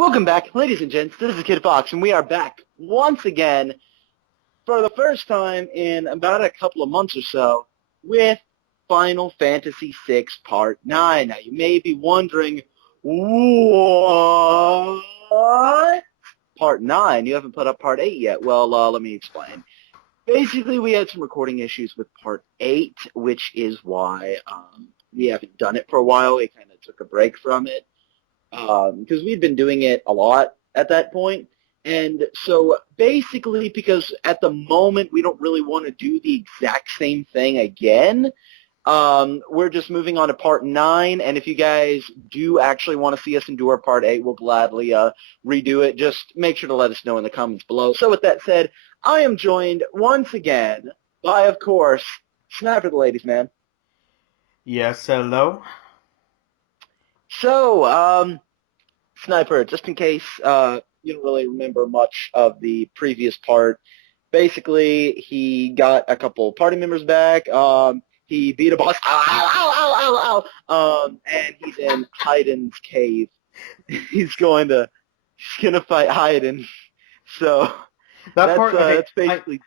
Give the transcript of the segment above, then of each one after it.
Welcome back, ladies and gents. This is Kid Fox, and we are back once again for the first time in about a couple of months or so with Final Fantasy VI Part 9. Now, you may be wondering, what? Part 9? You haven't put up Part 8 yet. Well, let me explain. Basically, we had some recording issues with Part 8, which is why we haven't done it for a while. We kind of took a break from it. Because we'd been doing it a lot at that point. And so basically, because at the moment we don't really want to do the exact same thing again, we're just moving on to Part 9. And if you guys do actually want to see us endure Part 8, we'll gladly redo it. Just make sure to let us know in the comments below. So with that said, I am joined once again by, of course, Snipertheladiesman. Yes, hello? So, Sniper, just in case you don't really remember much of the previous part, basically he got a couple party members back. He beat a boss. And he's in Hayden's cave. He's gonna fight Hayden. So that's basically.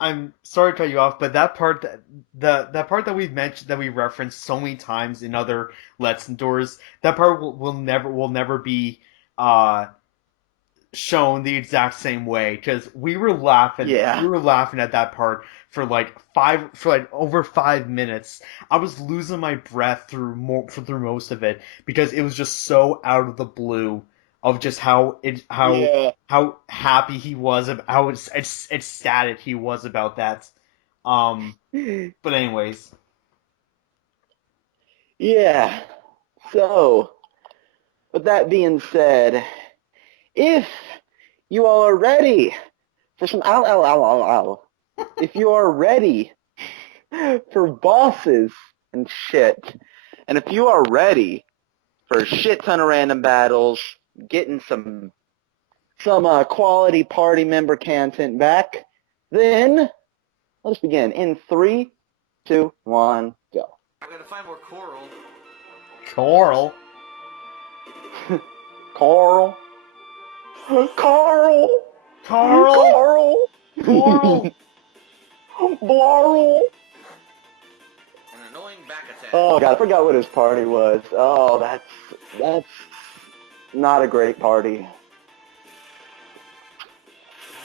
I'm sorry to cut you off, but that part, that part that we've mentioned, that we referenced so many times in other Let's Endures, that part will never be shown the exact same way, because we were laughing. Yeah. We were laughing at that part for over 5 minutes. I was losing my breath through most of it because it was just so out of the blue of just how happy he was, how ecstatic he was about that. But anyways. Yeah. So, with that being said, if you all are ready for some if you are ready for bosses and shit, and if you are ready for a shit ton of random battles, getting some quality party member content back, then let's begin in 3, 2, 1, go. I'm gonna find more coral. Coral? Carl. Carl. Carl. Carl. Coral. Blarl. An annoying back attack. Oh god, I forgot what his party was. Oh, that's not a great party.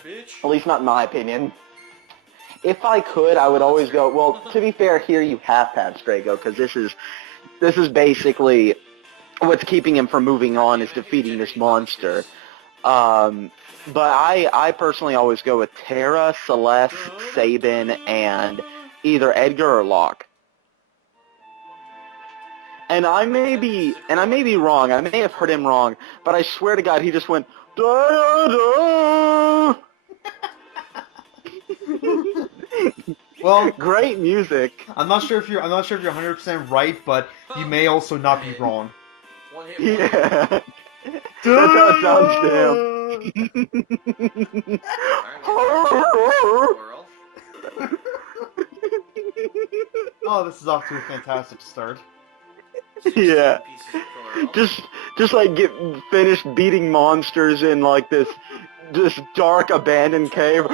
Bitch. At least not in my opinion. If I could, I would always go, well, to be fair, here you have to have Strago, because this is basically what's keeping him from moving on, is defeating this monster. But I personally always go with Terra, Celeste, Sabin, and either Edgar or Locke. And I may be wrong. I may have heard him wrong, but I swear to God, he just went da da. Well, great music. I'm not sure if you're 100% right, but you may also not be wrong. One hit. Yeah. That's how it sounds to him. Oh, this is off to a fantastic start. Yeah. Just like get finished beating monsters in like this dark abandoned cave.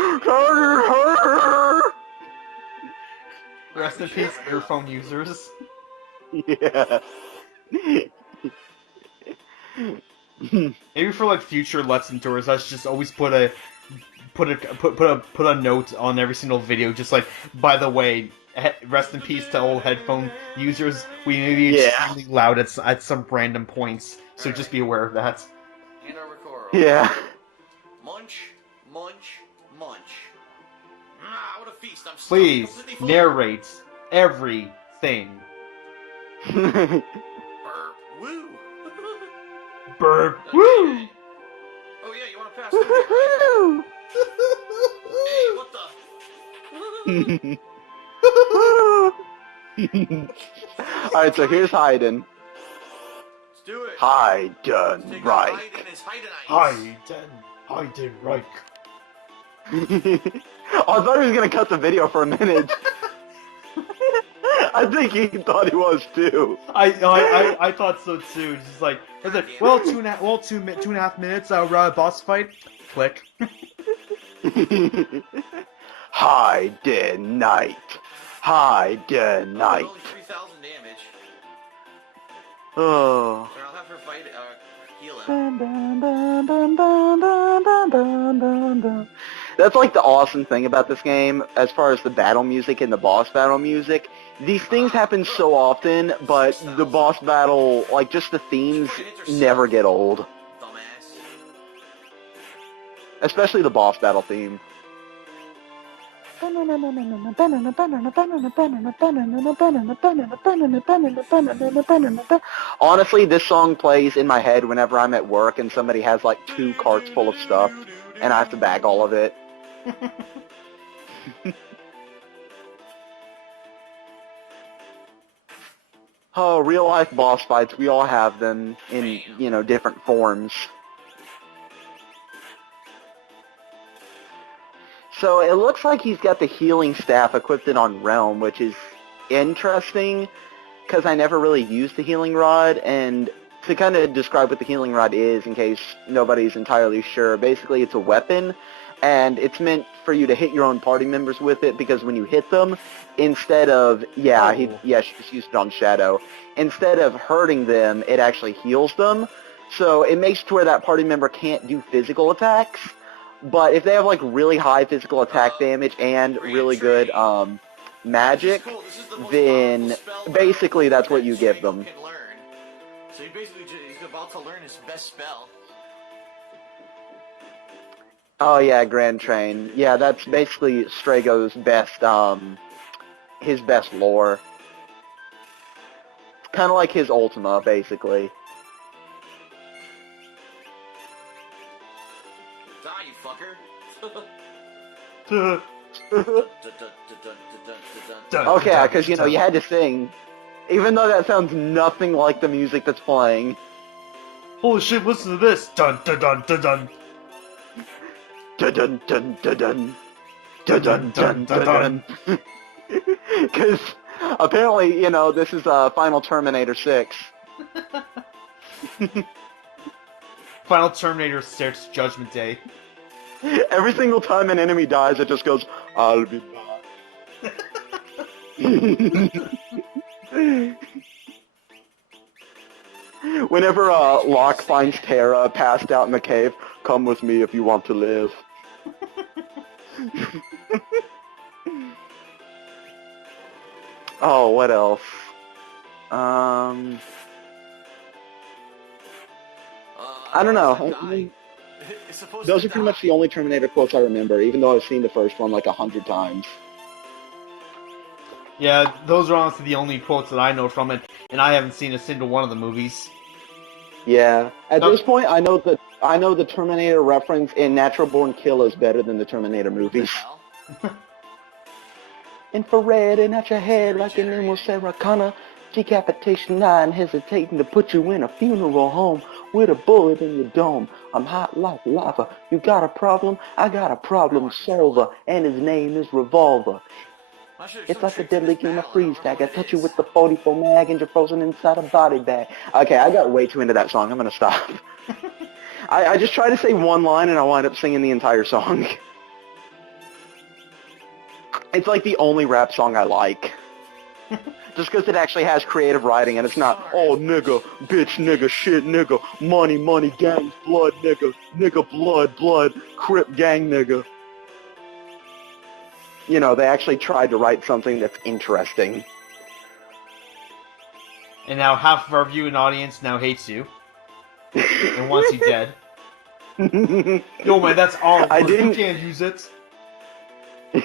Rest in peace, earphone users. Yeah. Maybe for like future Let's Endures, let's just always put a note on every single video, just like, by the way, rest in peace to old headphone users. We may be extremely loud at some random points, so just be aware of that. Hand over coral. Yeah. Munch, munch, munch. Ah, what a feast! I'm Please completely full. narrate everything. Burp, woo. Burp, Okay. woo. Oh yeah, you want to pass through here, right? Hey, what the? Alright, so here's Hayden. Let's do it. Hayden Take Reich. Hayden and his Haydenites. Hayden Reich. Oh, I thought he was gonna cut the video for a minute. I think he thought he was too. I thought so too. It's just like, I was like, well, 2.5 minutes, boss fight. Click. Hide night. Hide night. Only 3,000 damage. Oh. So I'll have her fight, heal him. That's like the awesome thing about this game, as far as the battle music and the boss battle music. These things happen so often, but the boss battle, like just the themes, never get old. Dumbass. Especially the boss battle theme. Honestly, this song plays in my head whenever I'm at work and somebody has like 2 carts full of stuff, and I have to bag all of it. Oh, real life boss fights, we all have them in, you know, different forms. So it looks like he's got the healing staff equipped on Realm, which is interesting, because I never really used the healing rod, and to kind of describe what the healing rod is, in case nobody's entirely sure, basically it's a weapon, and it's meant for you to hit your own party members with it, because when you hit them, instead of, she just used it on Shadow, instead of hurting them, it actually heals them, so it makes it to where that party member can't do physical attacks, but if they have like really high physical attack damage and really good magic, then basically that's what you give them. So he's about to learn his best spell. Oh yeah, Grand Train. Yeah, that's basically Strago's best, his best lore. Kind of like his Ultima, basically. Die, you fucker. Okay, because, you know, you had to sing. Even though that sounds nothing like the music that's playing. Holy shit, listen to this! Dun dun dun dun dun! Dun dun dun dun dun. Dun dun dun dun dun. Because apparently, you know, this is Final Terminator 6. Final Terminator 6 Judgment Day. Every single time an enemy dies, it just goes, I'll be back. Whenever Locke finds Tara passed out in the cave, come with me if you want to live. Oh, what else? I don't know. Those are pretty much the only Terminator quotes I remember, even though I've seen the first one like 100 times. Yeah, those are honestly the only quotes that I know from it, and I haven't seen a single one of the movies. Yeah. At this point, I know the Terminator reference in Natural Born Killers better than the Terminator movies. Infrared and at your head like an animal Sarah Connor. Decapitation 9, hesitating to put you in a funeral home with a bullet in your dome. I'm hot like lava. You got a problem? I got a problem solver, and his name is Revolver. It's like a deadly game of freeze tag. I touch you with the 44 mag and you're frozen inside a body bag. Okay, I got way too into that song. I'm gonna stop. I just tried to say one line and I wound up singing the entire song. It's like the only rap song I like. Just because it actually has creative writing and it's not, oh nigga, bitch nigga, shit nigga, money, money, gangs, blood nigga, nigga, blood, blood, crip gang nigga. You know, they actually tried to write something that's interesting. And now half of our viewing audience now hates you. And wants you dead. Yo man, that's all. I didn't... You can't use it. I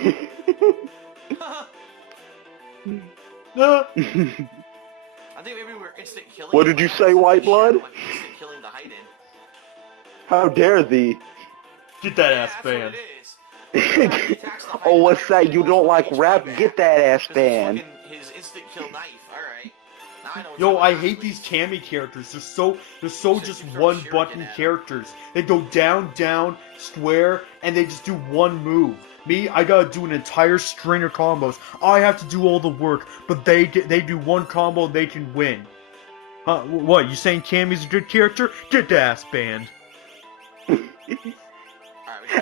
think maybe we're instant killing. What did you say, White Blood? Instant killing the hide-in. How dare thee? Get that ass banned. Oh, what's that? You don't like rap? Get that ass banned. His instant kill knife. All right. Now I know Yo, I hate these Cammy characters. They're so just one button characters. They go down, down, square, and they just do one move. Me, I gotta do an entire string of combos. I have to do all the work, but they do one combo and they can win. Huh? What? You saying Cammy's a good character? Get the ass banned.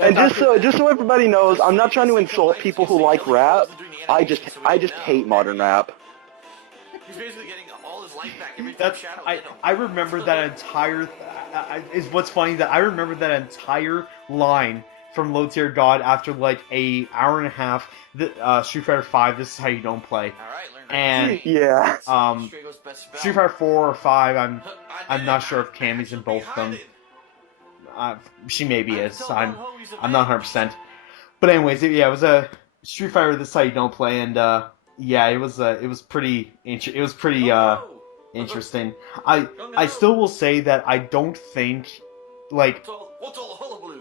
And just so everybody knows, I'm not trying to insult people who like rap. I just hate modern rap. He's basically getting all his life back every time That's Shadow hit him. I remember that entire. Is what's funny that I remember that entire line from Low Tier God after like a hour and a half. Street Fighter 5. This is how you don't play. Alright, learn And Yeah. Strago's best spell. Street Fighter 4 or 5. I'm not sure if Cammy's in both of them. She maybe is. I'm not 100%. But anyways, yeah, it was a Street Fighter. This is how you don't play, and yeah, it was pretty interesting. I still will say that I don't think, like,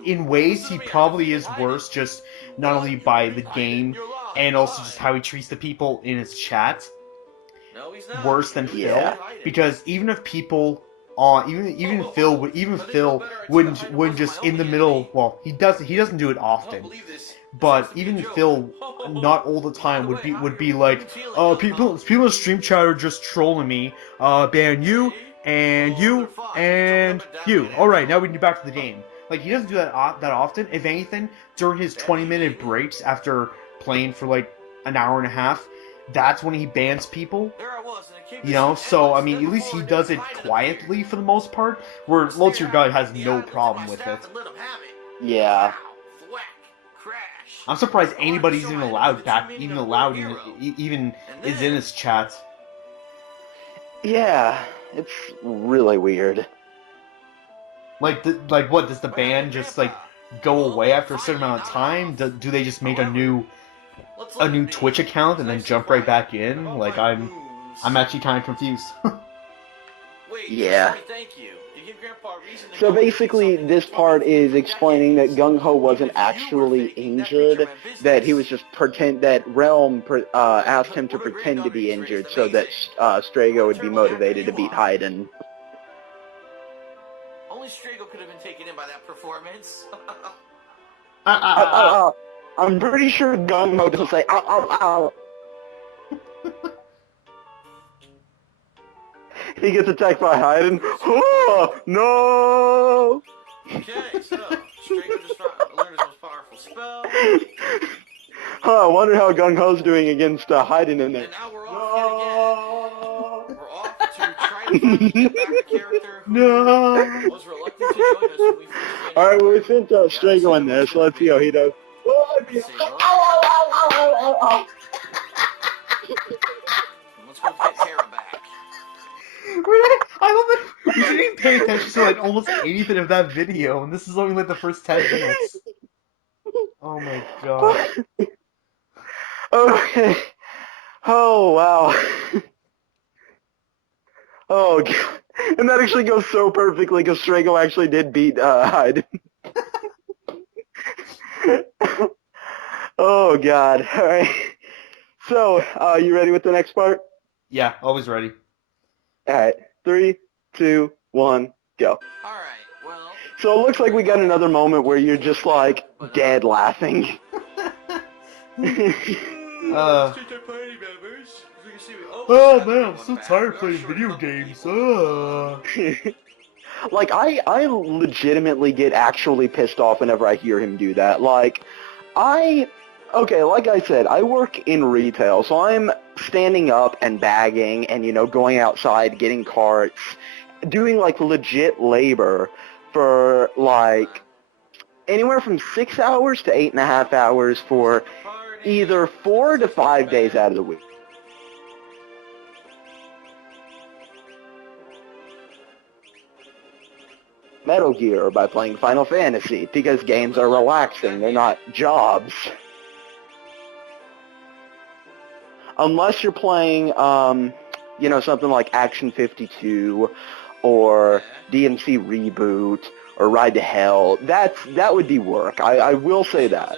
in ways he probably is worse, just not only by the game and also just how he treats the people in his chat, worse than Phil, because even if people even Phil wouldn't just in the middle. Well, he doesn't do it often, but even Phil, not all the time, would be like, people in stream chat are just trolling me. Ban you and you and you. All right, now we can get back to the game. Like, he doesn't do that often. If anything, during his 20-minute breaks after playing for like an hour and a half, that's when he bans people. You know, so I mean, at least he does it quietly for the most part, where Low Tier God has no problem with it. Yeah. I'm surprised anybody's even even is in his chat. Yeah, it's really weird. Like, what, does the ban just like go away after a certain amount of time? Do they just make a new Twitch account and then jump right back in? Like, I'm actually kind of confused. Yeah. So basically, this part is explaining that Gung Ho wasn't actually injured, that he was just that Realm asked him to pretend to be injured so that Strago would be motivated to beat Hayden. Only Strago could have been taken in by that performance. I'm pretty sure Gung Ho doesn't say ow ow ow. He gets attacked by Hayden. Oh, no! Okay, so Strago just learned his most powerful spell. I wonder how Gung Ho's doing against Hayden in there. And now we're off yet again. We're off to try to find get back a character who was reluctant to join us when we first Alright, well, we sent Strago in there, so let's see how he does. Let's go get Tara back. I love it. We didn't even pay attention to like almost anything of that video, and this is only like the first 10 minutes. Oh my god. Okay. Oh, wow. Oh, god. And that actually goes so perfectly, because Strago actually did beat Hyde. Oh, god. Alright. So, you ready with the next part? Yeah, always ready. Alright. 3, 2, 1, go. Alright, well... So it looks like we got another moment where you're just, like, dead laughing. Oh man, I'm so tired of playing video games. Like, I legitimately get actually pissed off whenever I hear him do that. Like, okay, like I said, I work in retail, so I'm standing up and bagging and, you know, going outside, getting carts, doing, like, legit labor for, like, anywhere from 6 hours to 8.5 hours for either 4 to 5 days out of the week. Metal Gear or by playing Final Fantasy, because games are relaxing, they're not jobs. Unless you're playing, you know, something like Action 52 or DMC Reboot or Ride to Hell, that would be work. I will say that.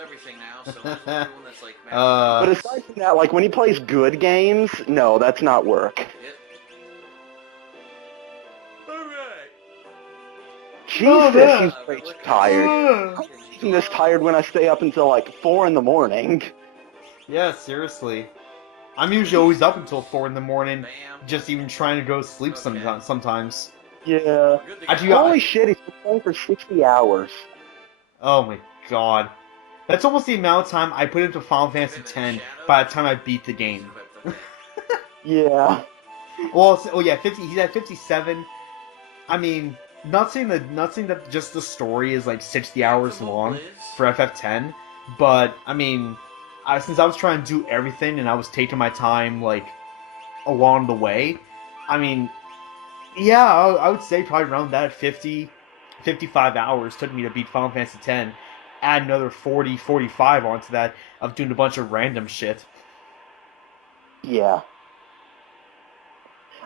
But aside from that, like when he plays good games, no, that's not work. Jesus, man. he's pretty tired. I'm this tired when I stay up until like 4 in the morning. Yeah, seriously. I'm usually always up until 4 in the morning, just even trying to go to sleep sometimes. Yeah. Actually, Holy shit, he's been playing for 60 hours. oh my god. That's almost the amount of time I put into Final Fantasy X by the time I beat the game. Yeah. Well, oh yeah, 50. He's at 57. I mean, not saying that just the story is like 60 hours long for FF10, but I mean, since I was trying to do everything and I was taking my time like along the way, I mean, yeah, I would say probably around that 50, 55 hours took me to beat Final Fantasy X. Add another 40, 45 onto that of doing a bunch of random shit. Yeah.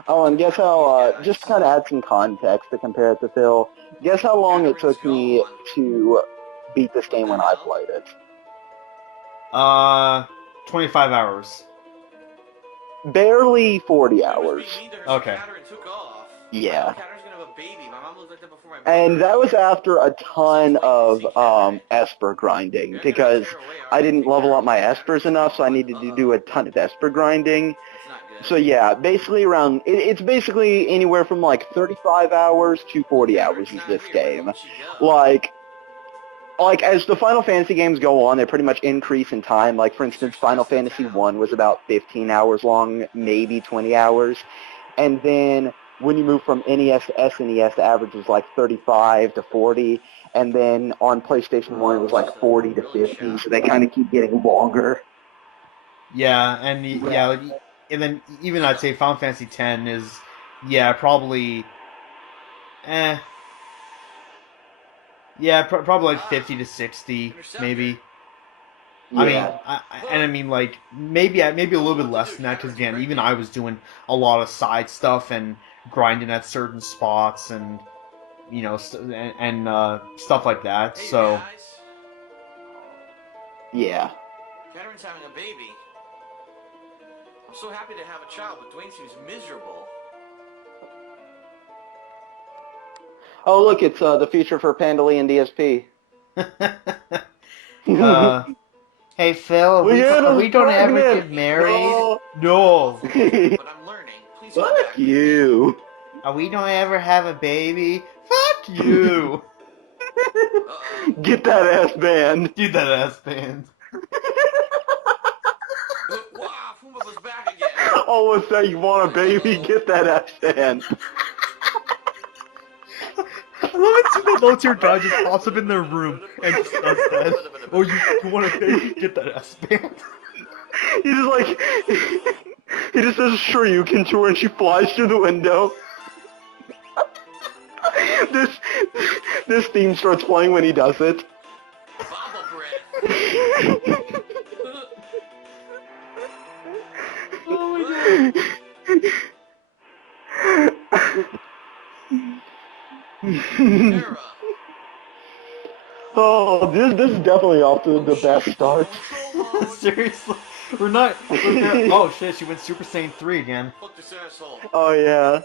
Oh, and guess how, just to kind of add some context to compare it to Phil, guess how long it took me to beat this game when I played it? 25 hours. Barely 40 hours. Okay. Yeah. And that was after a ton of Esper grinding, because I didn't level up my Espers enough, so I needed to do a ton of Esper grinding. So yeah, basically it's basically anywhere from like 35 hours to 40 hours is this game. Like as the Final Fantasy games go on, they pretty much increase in time. Like for instance, Final Fantasy 1 was about 15 hours long, maybe 20 hours. And then when you move from NES to SNES, the average was like 35 to 40. And then on PlayStation 1, it was like 40 to 50. So they kind of keep getting longer. Yeah, and and then even I'd say Final Fantasy X is, yeah, probably, eh, yeah, probably like 50 to 60, maybe. I mean, Yeah. I mean, like maybe a little bit less than that, because again, even I was doing a lot of side stuff and grinding at certain spots, and stuff like that. So Yeah. Catherine's having a baby. I'm so happy to have a child, but Dwayne seems miserable. Oh, look, it's the feature for Pandali and DSP. Hey Phil, are we gonna ever get married? No. But I'm learning. Please come Fuck back. you. Are we gonna ever have a baby? Fuck you. Get that ass banned. Dude, that ass band. Wow, Fuma was back again. Oh, what's that? You want a baby? Get that ass banned. I love it too that low-tier guy just pops up in their room and just does that. Oh, you want a baby? Get that ass band. He just like, he just says Shoryuken to her and she flies through the window. This theme starts playing when he does it. Baba breath. Oh my god. Tara. Oh, this is definitely off to the best start. Seriously, we're not. Oh shit, she went Super Saiyan 3 again. Fuck this asshole. Oh yeah.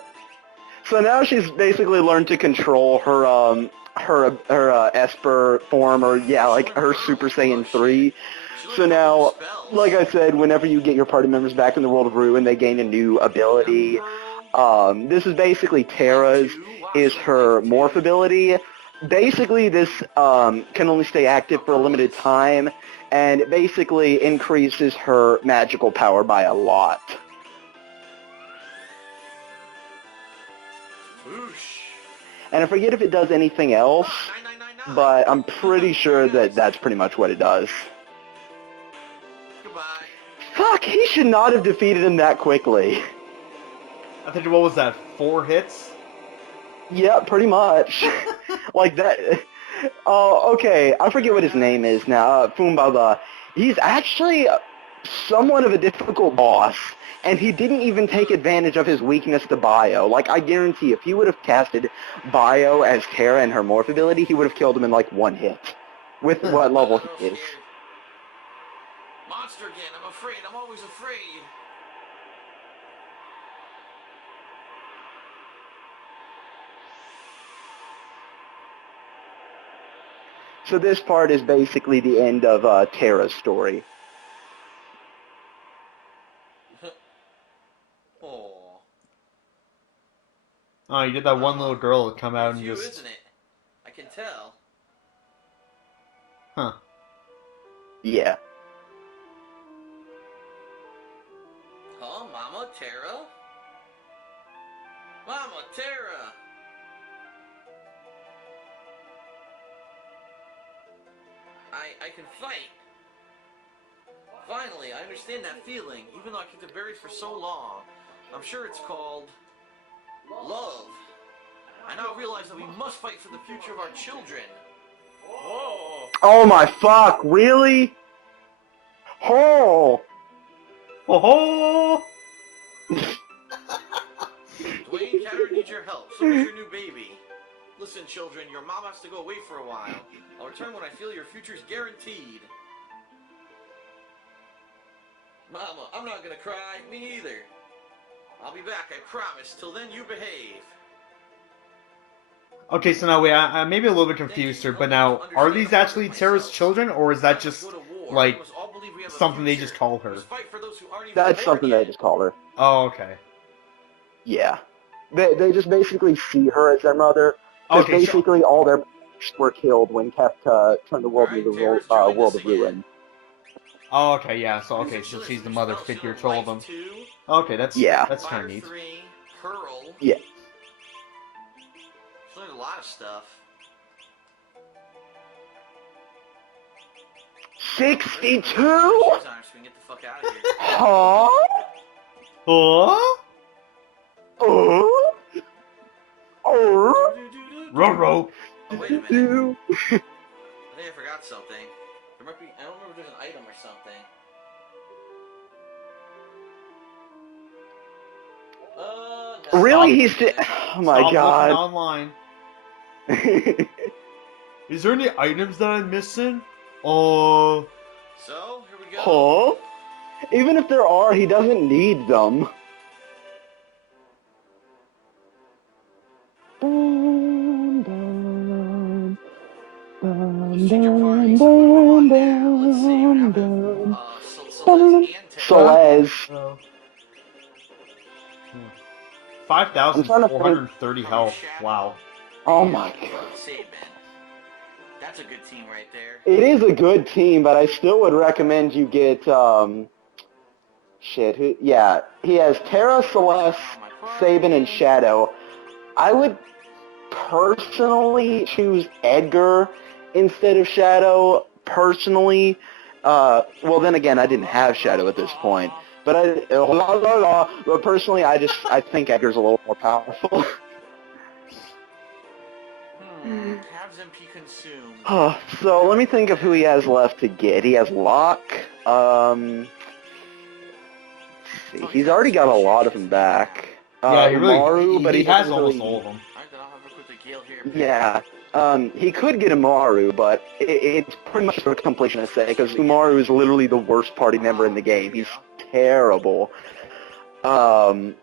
So now she's basically learned to control her Esper form, or yeah, like her Super Saiyan 3. So now, like I said, whenever you get your party members back in the world of Ruin, they gain a new ability. This is basically Terra's, is her morph ability. Basically, this can only stay active for a limited time, and it basically increases her magical power by a lot. And I forget if it does anything else, but I'm pretty sure that that's pretty much what it does. Goodbye. Fuck, he should not have defeated him that quickly. I think what was that? 4 hits? Yeah, pretty much. Like that. Oh, okay. I forget what his name is now. Fumbaba. He's actually somewhat of a difficult boss, and he didn't even take advantage of his weakness to Bio. Like, I guarantee if he would have casted Bio as Terra and her morph ability, he would have killed him in like 1 hit. With what level he is. Monster again. I'm afraid. I'm always afraid. So this part is basically the end of Tara's story. Oh, Oh, you did that one little girl come out it's and you, just... isn't it? I can tell. Huh. Yeah. Huh, Mama Tara? Mama Tara! I can fight. Finally, I understand that feeling, even though I kept it buried for so long. I'm sure it's called love. I now realize that we must fight for the future of our children. Whoa! Oh my fuck, really? Oh! Oh-ho! Dwayne Catter needs your help. So does your new baby. Listen, children, your mom has to go away for a while. I'll return when I feel your future's guaranteed. Mama, I'm not gonna cry. Me either. I'll be back, I promise. Till then, you behave. Okay, so now wait, I may be a little bit confused here, but now, are these actually Tara's children, or is that just, like, something they just call her? That's something they just call her. Oh, okay. Yeah. They just basically see her as their mother. Because Okay, basically all their parents were killed when Kefka turned the world into the world of ruin. Oh, okay, yeah, so she's the mother figure to all of them. Okay, that's kind of neat. Pearl. Yeah. She learned a lot of stuff. 62? She's on her, so we can get the fuck out of here. Huh? Oh? Oh? Oh? Roro! Oh, wait a minute. I think I forgot something. There might be, I don't remember if there's an item or something. No. Really? He's still... Oh my Stop god. looking online. Is there any items that I'm missing? Oh. So, here we go. Huh? Even if there are, he doesn't need them. Let's check your party. So where do we want now? Let's see. We're having, Celeste and Tara. Celeste. 5,430 health. Wow. Oh my god. Sabin. That's a good team right there. It is a good team, but I still would recommend you get, yeah, he has Terra, Celeste, Sabin, and Shadow. I would personally choose Edgar instead of Shadow, personally. Well, then again, I didn't have Shadow at this point. But but personally, I think Edgar's a little more powerful. Have them be consumed. So let me think of who he has left to get. He has Locke. Let's see. He's already got a lot of them back. Yeah, he really Umaru, but he has doesn't almost really... all of them. Alright, then I'll have a quick Gale here. Yeah. He could get Umaru, but it's pretty much for completion to say, because Umaru is literally the worst party member in the game. He's terrible. And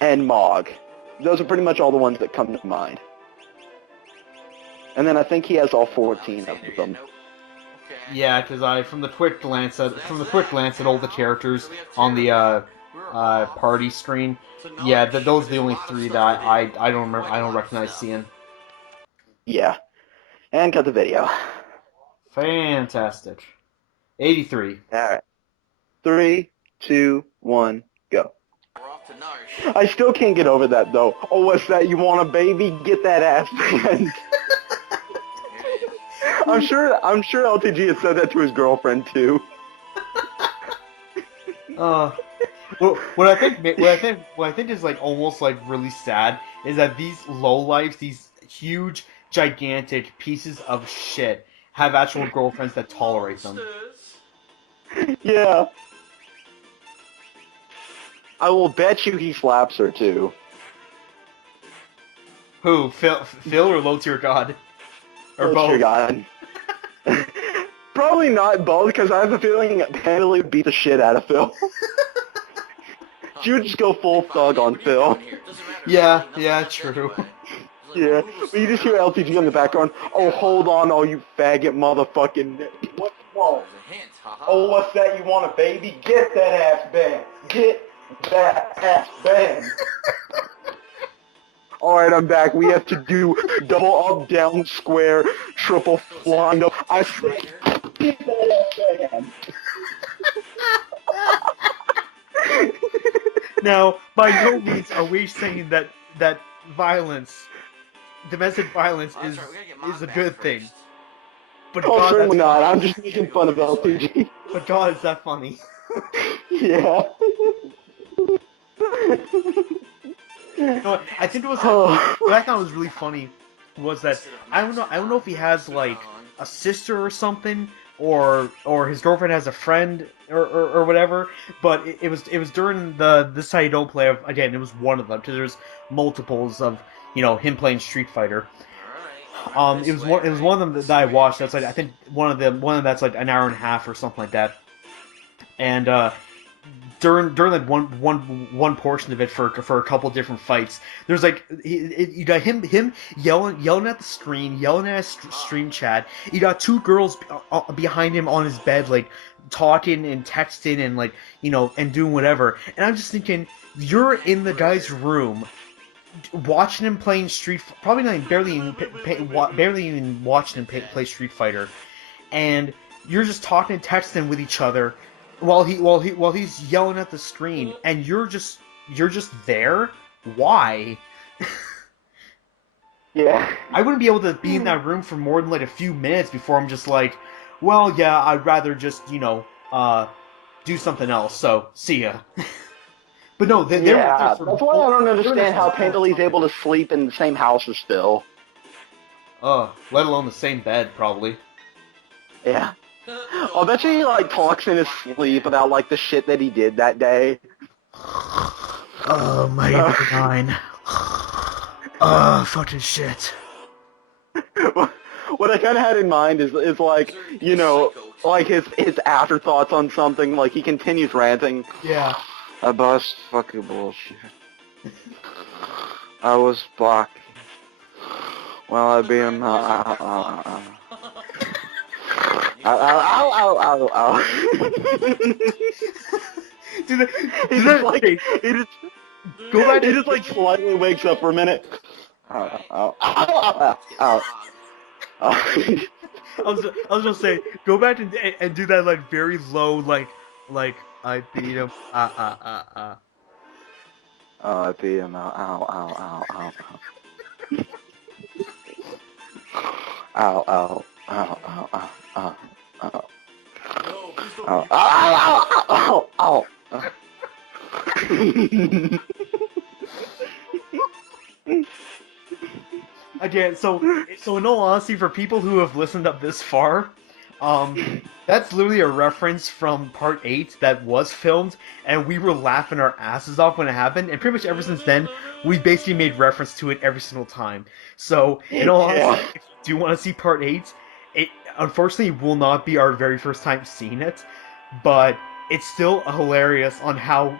Mog. Those are pretty much all the ones that come to mind. And then I think he has all 14 of them. Yeah, because from the quick glance at all the characters on the party screen, yeah, those are the only three that I don't remember, I don't recognize seeing. Yeah. And cut the video. Fantastic. 83. Alright. 3, 2, 1, go. We're off to Narsh. I still can't get over that though. Oh, what's that? You want a baby? Get that ass, man. I'm sure LTG has said that to his girlfriend too. What I think is like almost like really sad is that these lowlifes, these huge, gigantic pieces of shit, have actual girlfriends that tolerate them. Yeah. I will bet you he slaps her too. Who? Phil or Low Tier God? Or Low Tier both? God. Probably not both, because I have a feeling Panda would beat the shit out of Phil. She would just go full thug on Phil. Yeah, true. Yeah, but you just hear LTG in the background. Oh, hold on, all you faggot motherfucking. What's wrong? There's a hint, haha. Oh, what's that? You want a baby? Get that ass band. Get that ass band. All right, I'm back. We have to do double up, down, square, triple flying up. I say, get that ass band. Now, by no means are we saying that violence, domestic violence, Oh, is that's right, we gotta get is a Mom good back thing. first. But Oh, God, certainly that's not. funny. I'm just making fun of LTG. But God, is that funny? Yeah. No, I think it was Oh. what I thought was really funny was that I don't know if he has like a sister or something, or his girlfriend has a friend or whatever. But it was during this how you don't play. Again, it was one of them because there's multiples of him playing Street Fighter. Alright. It was one of them that I watched. That's like I think one of them that's like an hour and a half or something like that. And during like one portion of it for a couple different fights, there's like you got him yelling at the screen, yelling at his stream chat. You got two girls behind him on his bed, like talking and texting and like and doing whatever. And I'm just thinking, you're in the guy's room watching him playing probably not barely even watching him play Street Fighter, and you're just talking and texting with each other while he's yelling at the screen, and you're just there. Why? Yeah. I wouldn't be able to be in that room for more than like a few minutes before I'm just like, well, yeah, I'd rather just do something else. So see ya. But no, they were Yeah, there for that's why I don't they were there understand for how the whole Pendley's time. able to sleep in the same house still. Let alone the same bed, probably. Yeah. I'll bet you he, like, talks in his sleep about, like, the shit that he did that day. Oh, my Uh, 9. Fucking shit. what I kind of had in mind is like, like his afterthoughts on something. Like, he continues ranting. Yeah. About fucking bullshit. I was blocked. Well, I've been, ow. Dude, He just like, he just, go back he to just like slightly wakes up for a minute. Ow. I was gonna say, go back and do that like very low, like I beat him. I beat him. Ow. No, please don't Ow. be- Ow. Again, so in all honesty, for people who have listened up this far, that's literally a reference from part 8 that was filmed, and we were laughing our asses off when it happened, and pretty much ever since then, we basically made reference to it every single time. So, in all honesty, if you do want to see part 8, it unfortunately will not be our very first time seeing it, but it's still hilarious on how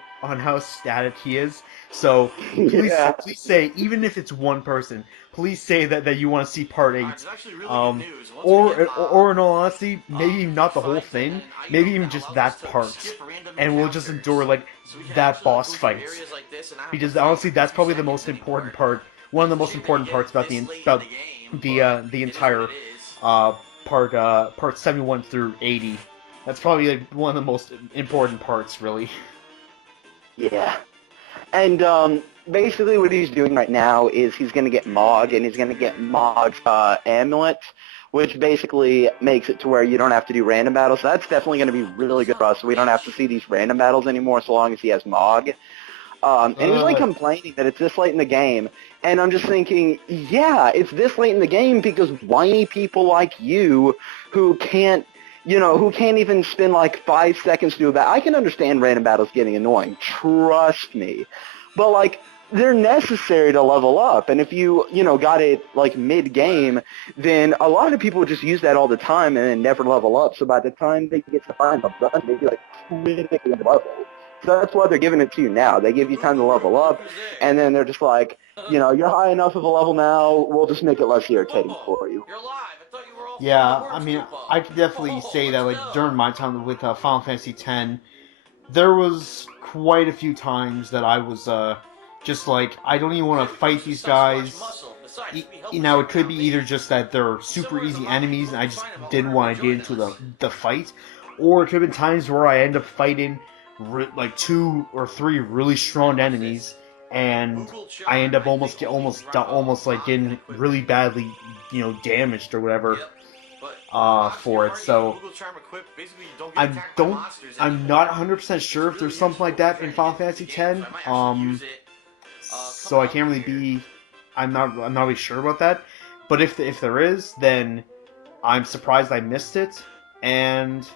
static he is. So please say, even if it's one person, please say that you want to see part 8. There's actually really good news. Once we get live, Or in all honesty, maybe even not the whole thing, I maybe know even that just allows us that to part, skip random and we'll just encounters. endure like So we can that actually boss go through fight. areas like this and not have Because to fight honestly, for that's 2 probably the seconds most important anymore. part. One of the most Shame that important you parts get about this late in about the game, the but the it is entire what it is. part 71 through 80. That's probably like one of the most important parts, really. Yeah. And basically what he's doing right now is he's going to get Mog, and he's going to get Mog's amulet, which basically makes it to where you don't have to do random battles. So that's definitely going to be really good for us. So we don't have to see these random battles anymore so long as he has Mog. And he's like complaining that it's this late in the game. And I'm just thinking, yeah, it's this late in the game because whiny people like you who can't even spend like 5 seconds to do a battle. I can understand random battles getting annoying. Trust me. But like, they're necessary to level up. And if you got it like mid-game, then a lot of people just use that all the time and then never level up. So by the time they get to final gun, they'd be like critically level. So that's why they're giving it to you now. They give you time to level up, and then they're just like, you're high enough of a level now, we'll just make it less irritating for you. You're alive. I thought you were all Yeah, full of I words, mean, Koopa. I could definitely say that, like, during my time with Final Fantasy X, there was quite a few times that I was, just like, I don't even want to fight these guys. It could be either just that they're super easy enemies and I just didn't want to get into the fight, or it could have been times where I end up fighting, like, 2 or 3 really strong enemies, and I end up almost like getting really badly, damaged or whatever, for it. So I'm not 100% sure if there's something like that in Final Fantasy X. So I can't really be. I'm not really sure about that. But if there is, then I'm surprised I missed it. And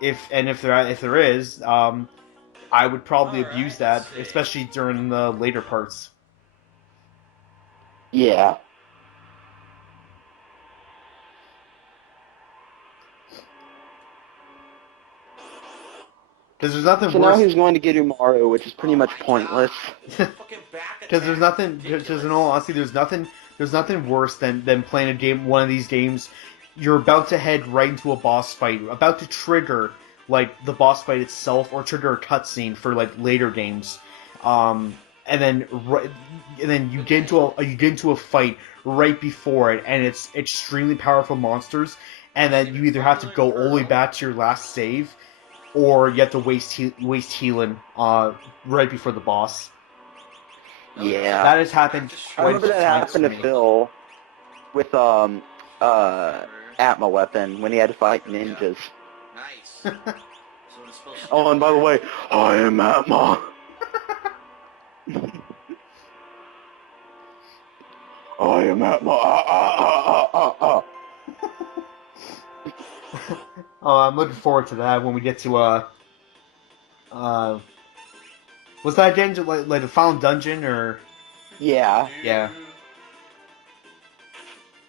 if there is, I would probably abuse that, especially during the later parts. Yeah. Because there's nothing So worse. now he's going to get Umaru, which is pretty much pointless. Because there's nothing. Because in all honesty, there's nothing worse than playing one of these games. You're about to head right into a boss fight, about to trigger like the boss fight itself, or trigger a cutscene for like later games, and then you get into a fight right before it, and it's extremely powerful monsters, and then you either have to go all the way back to your last save, or you have to waste healing right before the boss. Yeah. That has happened I quite remember a that few times happened to to me. Phil with Atma weapon when he had to fight ninjas. Nice. Oh, and by the way, I am Atma. I am Atma. I'm looking forward to that when we get to was that game like the final dungeon or Yeah. yeah?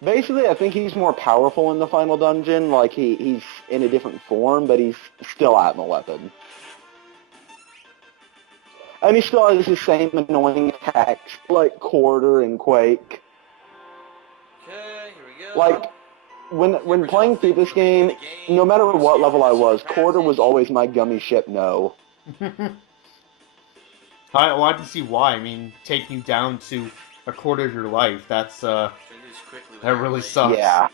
Basically, I think he's more powerful in the final dungeon. Like he's in a different form, but he's still Atma weapon. And he still has the same annoying attacks, like Quarter and Quake. Okay, here we go. Like, when playing through this game, no matter what level I was, Quarter was always my gummy ship no. I can see why. I mean, taking you down to a quarter of your life, that really sucks. Yeah.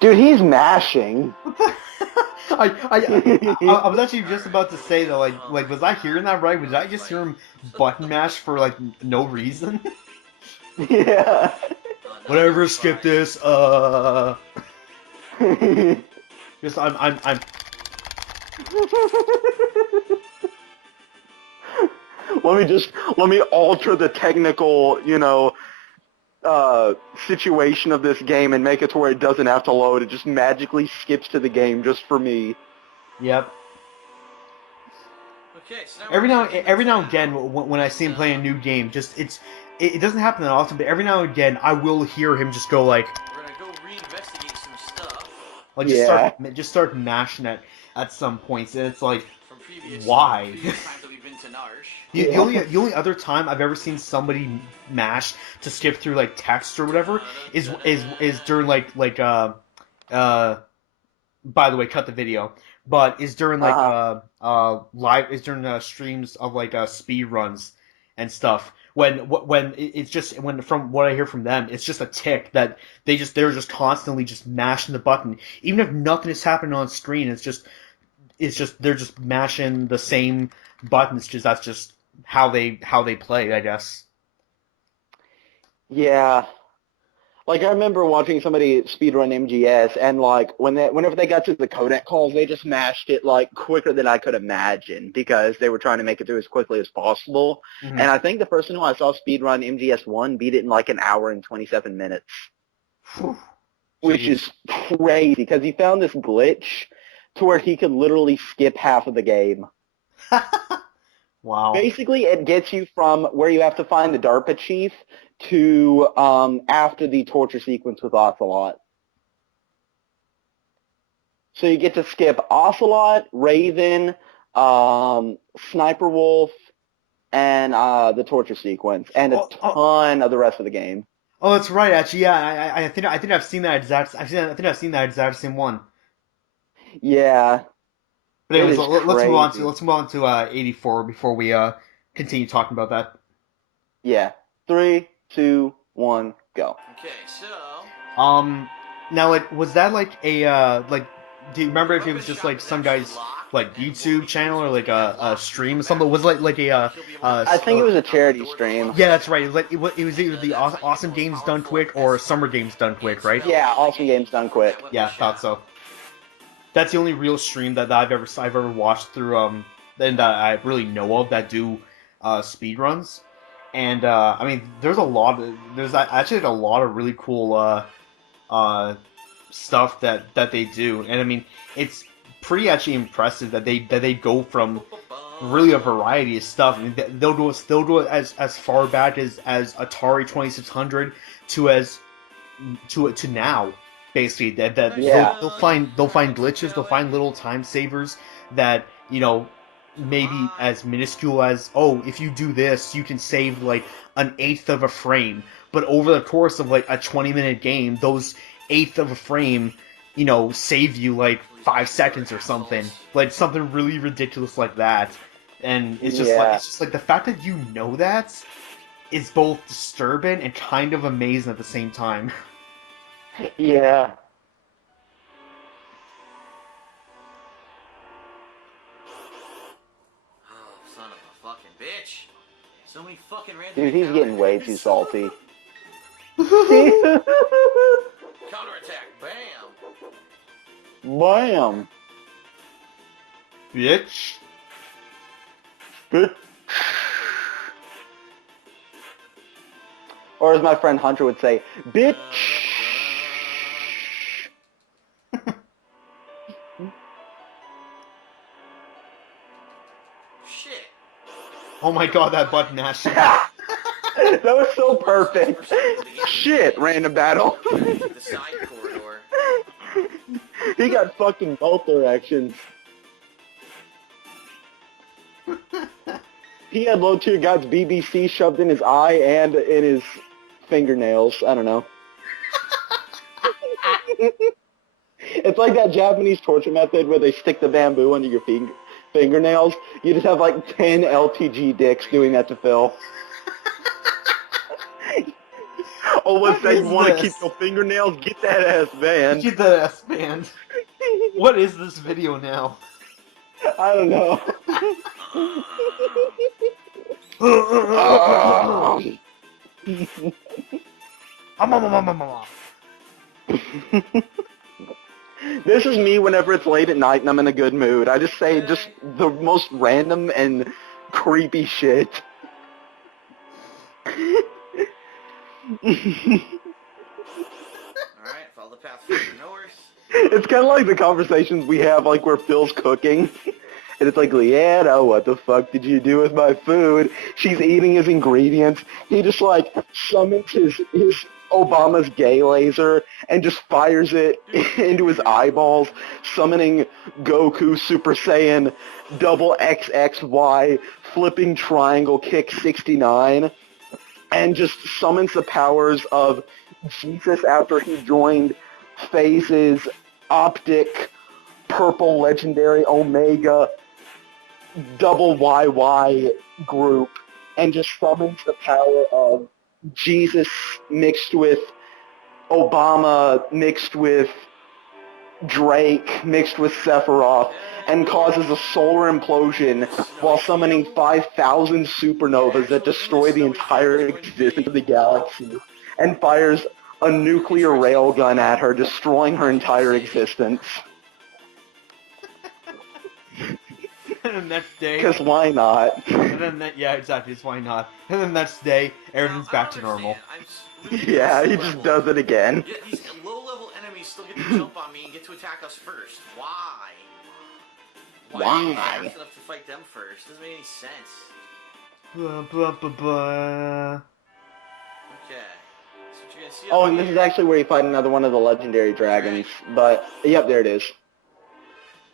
Dude, he's mashing. I was actually just about to say that, like was I hearing that right? Was I just hear him button mash for like no reason? Yeah. Whatever, skip this. Just I'm. Let me alter the technical, situation of this game and make it to where it doesn't have to load. It just magically skips to the game just for me. Yep. Okay, so Every now and again, when I see him play a new game, it doesn't happen that often, but every now and again, I will hear him just go like. We're gonna go reinvestigate some stuff. Like just start mashing it at some points, and it's like, why? The only other time I've ever seen somebody mash to skip through like text or whatever is during by the way, cut the video. But is during streams of like speed runs and stuff. It's just from what I hear from them, it's just a tick that they're just constantly just mashing the button, even if nothing is happening on screen. It's just they're just mashing the same buttons. That's just how they play, I guess. Yeah. Like, I remember watching somebody speedrun MGS, and, like, whenever they got to the codec calls, they just mashed it, like, quicker than I could imagine, because they were trying to make it through as quickly as possible. Mm-hmm. And I think the person who I saw speedrun MGS1 beat it in, like, an hour and 27 minutes. Which is crazy, because he found this glitch to where he could literally skip half of the game. Wow. Basically, it gets you from where you have to find the DARPA chief to after the torture sequence with Ocelot. So you get to skip Ocelot, Raven, Sniper Wolf, and the torture sequence, and a ton of the rest of the game. Oh, that's right. Actually, yeah. I think I've seen that exact. I think I've seen that exact same one. Yeah, But it anyways, is let's crazy. move on to 84 before we continue talking about that. Yeah. 3, 2, 1, go. Okay, so Now like was that like a like do you remember if it was just like some guy's like YouTube channel or like a stream or something? Was it like a I think it was a charity stream. yeah, that's right. It was either the Awesome Games Done Quick or Summer Games Done Quick, right? Yeah, Awesome Games Done Quick. Yeah, thought so. That's the only real stream that I've ever watched through and that I really know of that do speed runs. And I mean, there's actually a lot of really cool uh, stuff that they do, and I mean, it's pretty actually impressive that they go from really a variety of stuff. I mean, they'll do it as far back as Atari 2600 to now, basically. That Yeah. they'll find glitches, they'll find little time savers that maybe as minuscule as, oh, if you do this, you can save like an eighth of a frame. But over the course of like a 20-minute game, those eighth of a frame, save you like 5 seconds or something. Like something really ridiculous like that. And it's just like the fact that you know that is both disturbing and kind of amazing at the same time. Yeah. Oh, son of a fucking bitch. So many fucking random Dude, he's getting way too salty. Counterattack, bam. Bam. Bitch. Good. Or as my friend Hunter would say, bitch. Shit. Oh my god, that button action. That was so perfect. Shit, random battle. The side corridor. He got fucking both directions. He had Low Tier God's BBC shoved in his eye and in his fingernails. I don't know. It's like that Japanese torture method where they stick the bamboo under your fingernails. You just have like 10 LTG dicks doing that to Phil. Oh, what's that? You want to keep your fingernails? Get that ass banned. Get that ass banned. What is this video now? I don't know. This is me whenever it's late at night and I'm in a good mood. I just say just the most random and creepy shit. Alright, follow the path further north. It's kind of like the conversations we have, like where Phil's cooking, and it's like, Leanna, what the fuck did you do with my food? She's eating his ingredients. He just like summons his Obama's gay laser and just fires it into his eyeballs, summoning Goku Super Saiyan double XXY flipping triangle kick 69, and just summons the powers of Jesus after he joined Phase's optic purple legendary Omega double YY group, and just summons the power of Jesus mixed with Obama mixed with Drake mixed with Sephiroth, and causes a solar implosion while summoning 5,000 supernovas that destroy the entire existence of the galaxy, and fires a nuclear railgun at her, destroying her entire existence. And the next day... Because why not? And then yeah, exactly, it's why not. And then the next day, everything's back to normal. Yeah, he just does it again. Yet these low-level enemies still get to jump on me and get to attack us first. Why? Why? Why? Fast enough to fight them first. Doesn't make any sense. Blah, blah, blah, blah. Okay. So what you're gonna see Oh, up and this is here, actually where you fight another one of the legendary dragons. But, yep, there it is.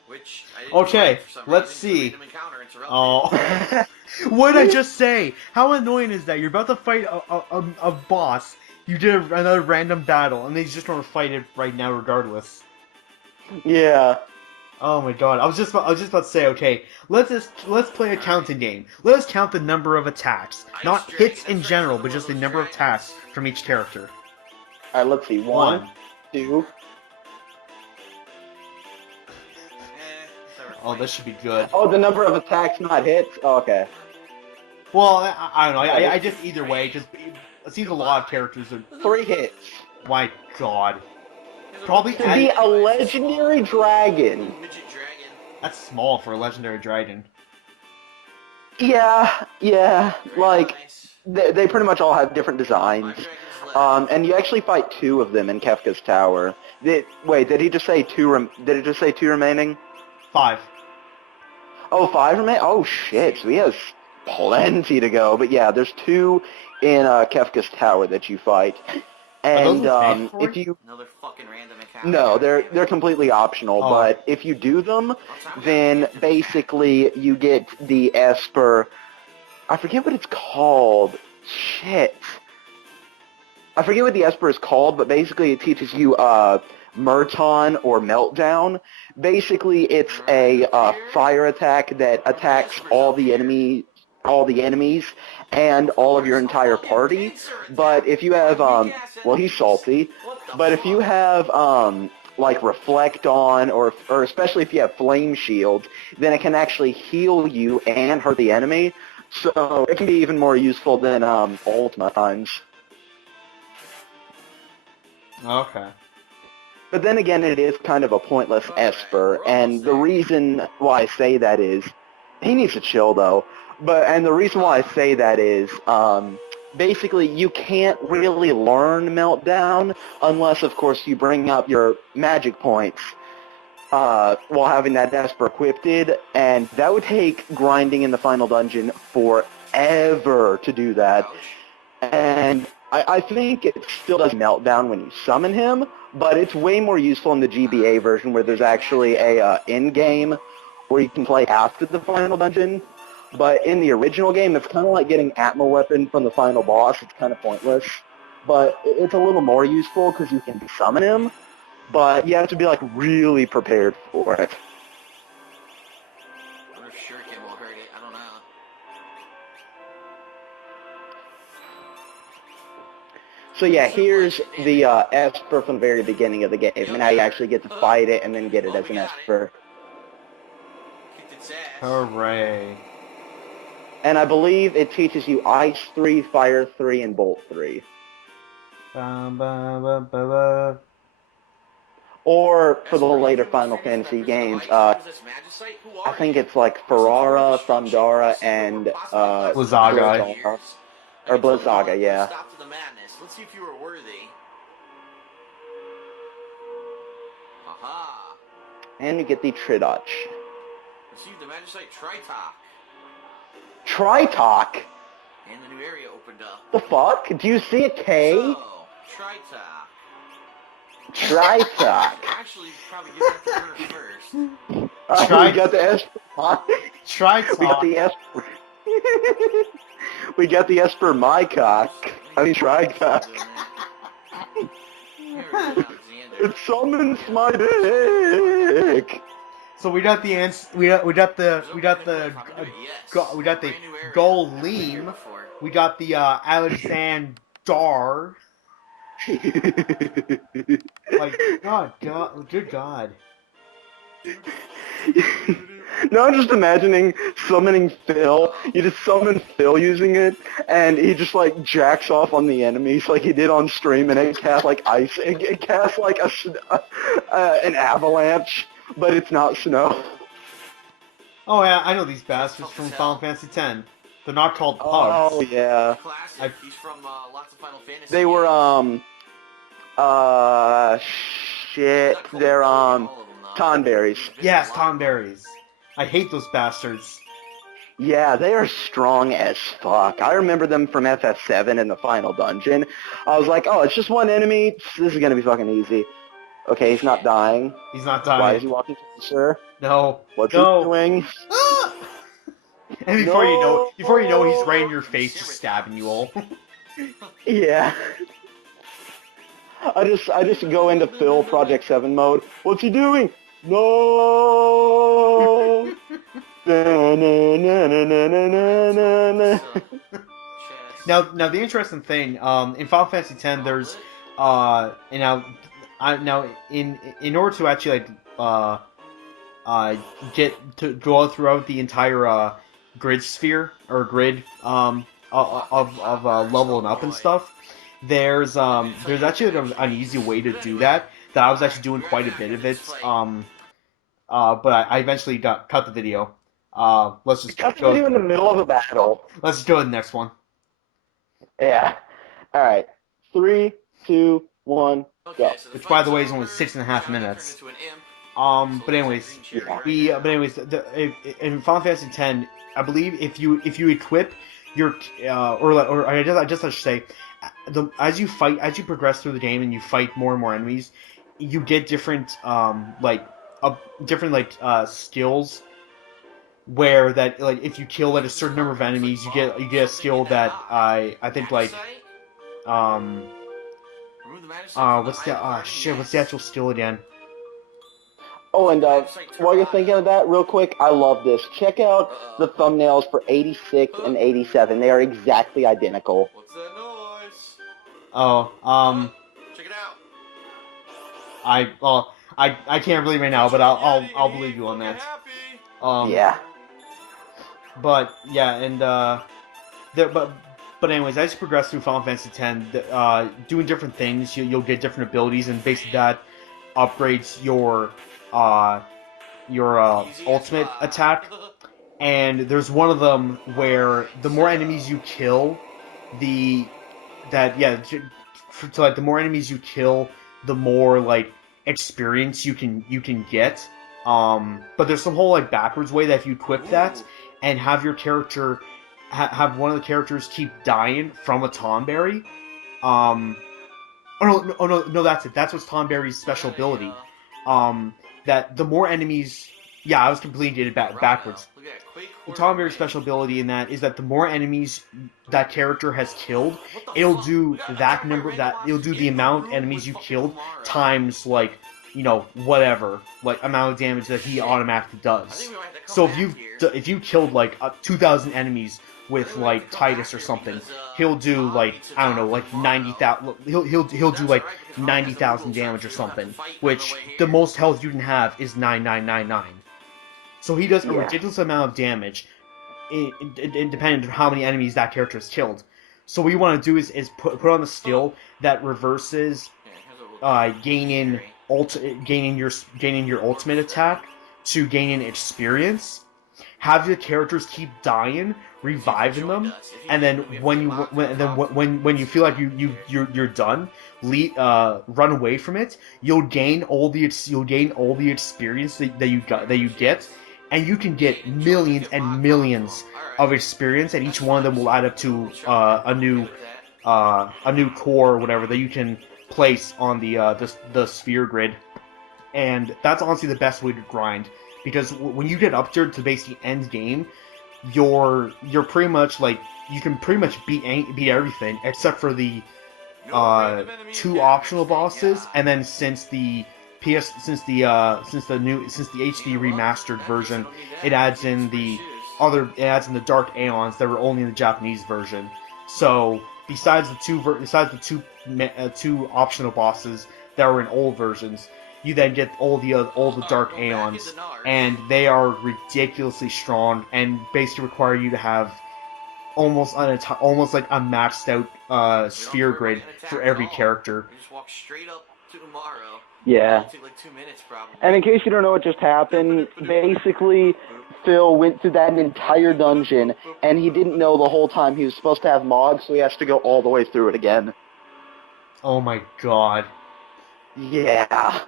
which I didn't Okay, fight for some let's reason, see. random encounter interrupted. Oh. What did I just say? How annoying is that? You're about to fight a boss. You did another random battle, and they just want to fight it right now regardless. Yeah. Oh my god! I was just about to say, okay, let's play a counting game. Let us count the number of attacks, not hits in general, but just the number of attacks from each character. Alright, let's see. One, two. Oh, this should be good. Oh, the number of attacks, not hits? Oh, okay. Well, I don't know. I just either way, just it seems a lot of characters are. 3 hits. My god. Probably To be a legendary dragon. Midget dragon. That's small for a legendary dragon. Yeah, Very like, nice. they pretty much all have different designs. My dragon's left. And you actually fight 2 of them in Kefka's Tower. Wait, did he just say 2 did it just say 2 remaining? 5. Oh, 5 remain? Oh shit, so he has plenty to go. But yeah, there's 2 in Kefka's Tower that you fight. And mandatory? if you Another fucking random encounter. no, they're completely optional, Oh. but if you do them, then basically you get the Esper. I forget what it's called. Shit. I forget what the Esper is called, but basically it teaches you Murton or Meltdown. Basically, it's a fire attack that attacks all the enemies and all of your entire party. But if you have well, he's salty. But if you have like Reflect on, or especially if you have Flame Shield, then it can actually heal you and hurt the enemy. So it can be even more useful than Ultima times. Okay. But then again, it is kind of a pointless Esper, and the reason why I say that is, he needs to chill though. And the reason why I say that is, basically you can't really learn Meltdown unless, of course, you bring up your magic points while having that Esper equipped, and that would take grinding in the final dungeon forever to do that. And I think it still does Meltdown when you summon him, but it's way more useful in the GBA version where there's actually a in-game where you can play after the final dungeon. But in the original game, it's kind of like getting Atma Weapon from the final boss. It's kind of pointless. But it's a little more useful because you can summon him, but you have to be like really prepared for it. I wonder if Shuriken will hurt it. I don't know. So yeah, here's the Esper from the very beginning of the game, and how you actually get to fight it and then get it as an Esper. Kicked its ass. Hooray. And I believe it teaches you Ice 3, Fire 3, and Bolt 3. Bum, bum, bum, bum, bum. Or for the later Final Fantasy games, I think it's like Ferrara, Thundara, and Blizzaga. Or Blizzaga, yeah. Stop to the madness. Let's see if you were worthy. Aha. And you get the Tridotch. Receive the Magicite Tritok. Tritok? And the new area opened up. The fuck? Do you see a K? So, Tritok. Tritok. Actually, you probably give that to her first. We got the Esper. Tritok. We got the Esper. We got the Esper Mycock. I mean Tricock. It summons my dick. So we got the Golem. We got the Alexandar. Like, good God. No, I'm just imagining summoning Phil. You just summon Phil using it, and he just like jacks off on the enemies like he did on stream, and it casts like ice. It casts like an avalanche, but it's not snow. Oh yeah, I know these bastards from Final Fantasy X. They're not called pugs. Oh yeah. Classic. He's from lots of Final Fantasy. They were shit. They're Tonberries. Yes, Tonberries. I hate those bastards. Yeah, they are strong as fuck. I remember them from FF7 in the final dungeon. I was like, oh, it's just one enemy. This is gonna be fucking easy. Okay, he's not dying. He's not Why dying. is he walking faster? No. What's he No. doing? Ah! And No. before you know, he's right in your face, just stabbing you all. Yeah. I just go into Phil Project 7 mode. What's he doing? No. Na-na-na-na-na-na-na-na. Now the interesting thing, in Final Fantasy X, there's, and now in order to actually get to go throughout the entire grid sphere or grid of leveling up and stuff. There's actually an easy way to do that I was actually doing quite a bit of it. But I eventually cut the video. Let's just Cut the go. video in the middle of a battle. Let's go to the next one. Yeah. All right. 3, 2, 1, go. Which, by the way, is only 6.5 minutes. But anyways, in Final Fantasy X, I believe if you equip your I should say, as you progress through the game and you fight more and more enemies, you get different skills. Where that, like, if you kill a certain number of enemies, you get a skill that I think what's the actual skill again? Oh, and while you're thinking of that, real quick, I love this. Check out the thumbnails for 86 and 87. They are exactly identical. What's that noise? Oh, Check it out. I can't believe right now, but I'll believe you on that. Yeah. But yeah, and but anyways, as you progress through Final Fantasy X, doing different things, you'll get different abilities, and basically that upgrades your ultimate attack. And there's one of them where the more enemies you kill, the more enemies you kill, the more like experience you can get. But there's some whole like backwards way that if you equip that and have your character have one of the characters keep dying from a Tomberry. No, that's it. That's what's Tomberry's special ability. That the more enemies. Yeah, I was completely did it backwards. The Tomberry's special ability in that is that the more enemies that character has killed, it'll do the amount of enemies you killed times like, whatever, like, amount of damage that he automatically does. So if you killed like 2,000 enemies with like Titus or something, he'll do like, I don't know, like 90,000. He'll do like 90,000 damage or something, which the most health you can have is 9,999. So he does a ridiculous amount of damage, independent of how many enemies that character has killed. So what you want to do is put on the skill that reverses gaining your ultimate attack to gaining experience. Have your characters keep dying, reviving them, and then when you feel like you're done, run away from it. You'll gain all the experience that you get, and you can get millions and millions of experience, and each one of them will add up to a new core or whatever that you can place on the sphere grid. And that's honestly the best way to grind, because when you get up there to basically end game, you're pretty much like, you can pretty much beat everything except for the 2 optional bosses, and then since the HD remastered version, it adds in the Dark Aeons that were only in the Japanese version. So besides the two optional bosses that were in old versions, you then get all the Dark Aeons, and they are ridiculously strong and basically require you to have almost like a maxed out sphere grid for every character. You just walk straight up to tomorrow. Yeah. It'll take like 2 minutes probably. And in case you don't know what just happened, basically Phil went through that entire dungeon, and he didn't know the whole time he was supposed to have Mog, so he has to go all the way through it again. Oh my god. Yeah.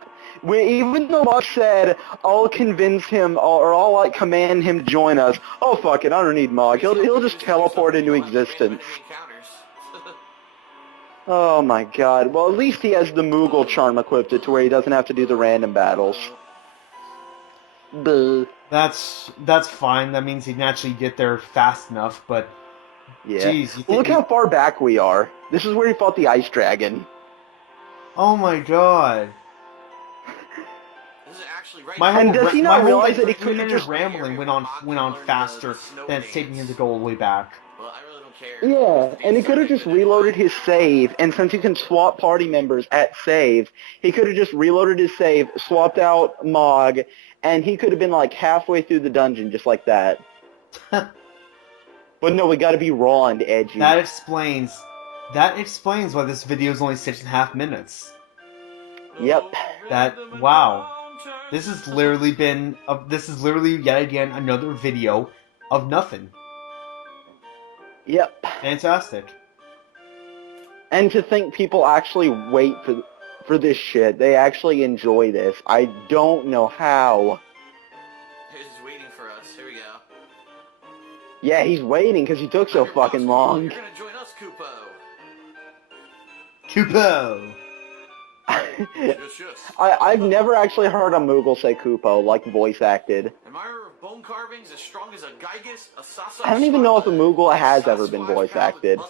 Even though Mog said, I'll convince him, or I'll, like, command him to join us, oh, fuck it, I don't need Mog. He'll just teleport into existence. Oh, my God. Well, at least he has the Moogle charm equipped to where he doesn't have to do the random battles. Buh. That's fine. That means he can actually get there fast enough. But Yeah. geez, Well, look how far back we are. This is where he fought the Ice Dragon. Oh my god. This is actually right My there. And whole does he my not whole realize like that he 3 could have minute just... rambling went on faster than it's taking him to go all the way back. Well, I really don't care. Yeah, and he could have just reloaded his save, and since you can swap party members at save, he could have just reloaded his save, swapped out Mog, and he could have been like halfway through the dungeon just like that. But no, we gotta be raw and edgy. That explains why this video is only 6.5 minutes. Yep. Wow. This has literally yet again another video of nothing. Yep. Fantastic. And to think people actually wait for this shit. They actually enjoy this. I don't know how. He's waiting for us. Here we go. Yeah, he's waiting because he took so fucking long. You're gonna join us, Kupo. Kupo! Yes. I've never actually heard a Moogle say Kupo, like voice acted. Admirer of bone carvings as strong as a Gygus, a Sasa. I don't even know if a Moogle has ever been voice acted.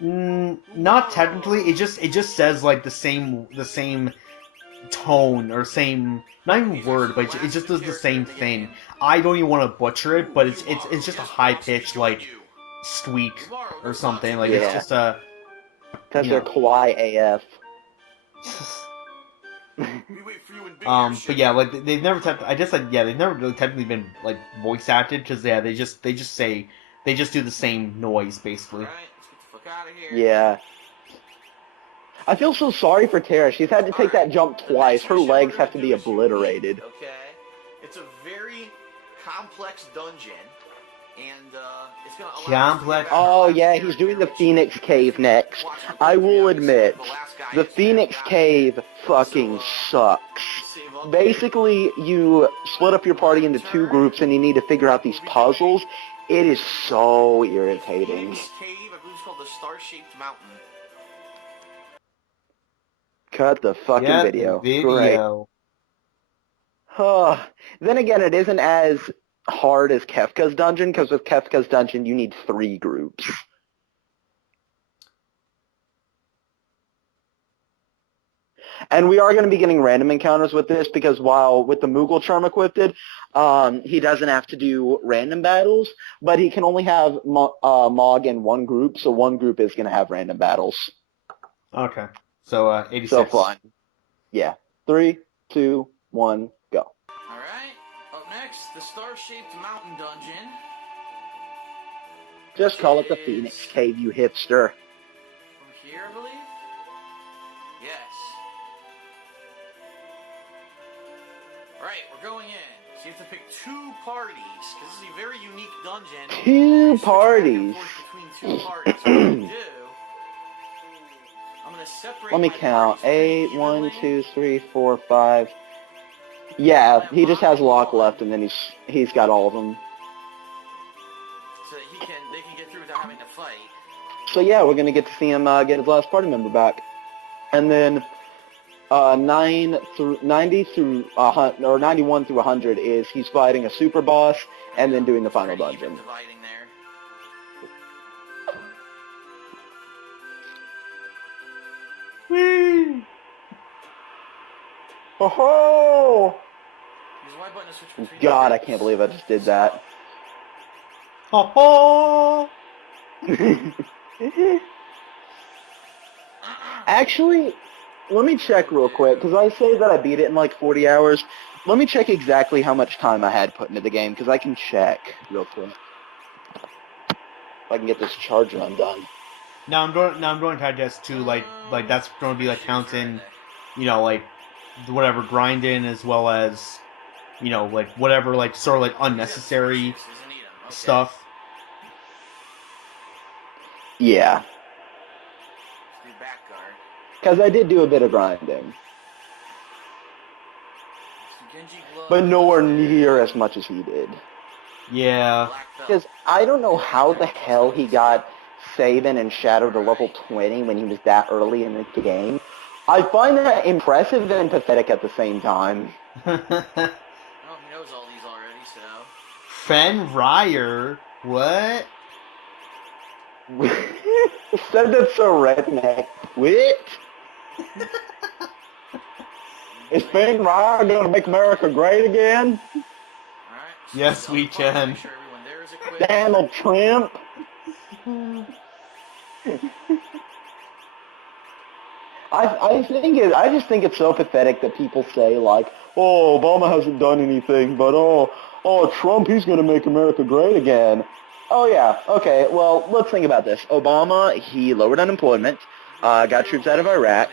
Not technically. It just says like the same tone or same, not even word, but it just does the same thing. I don't even want to butcher it, but it's just a high pitched like squeak or something. Like it's just a. Because they're kawaii AF. But yeah, like they've never they've never really technically been like voice acted because they just do the same noise basically. Alright, let's get the fuck out of here. Yeah. I feel so sorry for Tara. She's had to take that jump twice. Her legs have to be obliterated. Okay. It's a very complex dungeon, and it's gonna allow us to get back Oh our yeah, last he's doing the character, Phoenix Cave next. I will admit, the Phoenix Cave fucking sucks. Basically, you split up your party into two groups and you need to figure out these puzzles. It is so irritating. Phoenix Cave, I believe it's called the Star-Shaped Mountain. Cut the fucking video. Great. Then again, it isn't as hard as Kefka's dungeon, because with Kefka's dungeon, you need 3 groups. And we are going to be getting random encounters with this, because while with the Moogle charm equipped, he doesn't have to do random battles, but he can only have Mog in one group, so one group is going to have random battles. Okay. So 86. So fun. Yeah. 3, 2, 1, go. Alright, up next, the Star-Shaped Mountain Dungeon. Just call it the Phoenix Cave, you hipster. Over here, I believe? Yes. Alright, we're going in. So you have to pick 2 parties, because this is a very unique dungeon. 2 parties? Between 2 parties. What I'm going to do, I'm going to separate. Let me count. 8, 1, 2, 3, 4, 5. Yeah, he just has lock left, and then he's got all of them. So that they can get through without having to fight. So yeah, we're gonna get to see him get his last party member back, and then 90 through 91 through 100 is he's fighting a super boss, and then doing the final dungeon. Dividing there. Whee! Oh-ho! Use the Y button to switch between God, I groups. can't believe I just did that. Oh. Actually, let me check real quick, because I say that I beat it in like 40 hours. Let me check exactly how much time I had put into the game, because I can check real quick. If I can get this charger undone. Now I'm going to guess too, like that's going to be like counting, like whatever grinding as well as, like whatever like sort of like unnecessary stuff. Yeah. Do back guard. Because I did do a bit of grinding. but nowhere near as much as he did. Yeah. Because I don't know how the hell he got Saban and Shadow to level 20 when he was that early in the game. I find that impressive and pathetic at the same time. Well, he knows all these already, so. Fen Ryer? What? Said that so redneck. What? Is Finn Ryer gonna make America great again? Alright. Yes, we can. Make sure everyone there is equipped. Donald Trump. I just think it's so pathetic that people say like, oh, Obama hasn't done anything, but Trump, he's gonna make America great again. Oh yeah, okay, well, let's think about this. Obama, he lowered unemployment, got troops out of Iraq,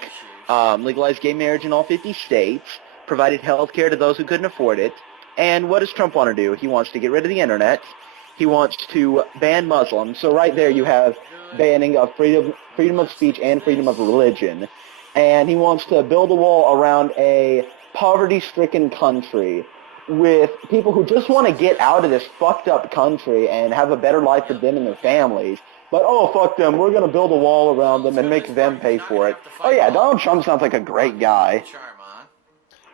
legalized gay marriage in all 50 states, provided health care to those who couldn't afford it, and what does Trump want to do? He wants to get rid of the internet, he wants to ban Muslims, so right there you have banning of freedom of speech and freedom of religion, and he wants to build a wall around a poverty-stricken country with people who just want to get out of this fucked up country and have a better life for them and their families. But, oh, fuck them, we're going to build a wall around them and make them pay for it. Oh yeah, Donald Trump sounds like a great guy.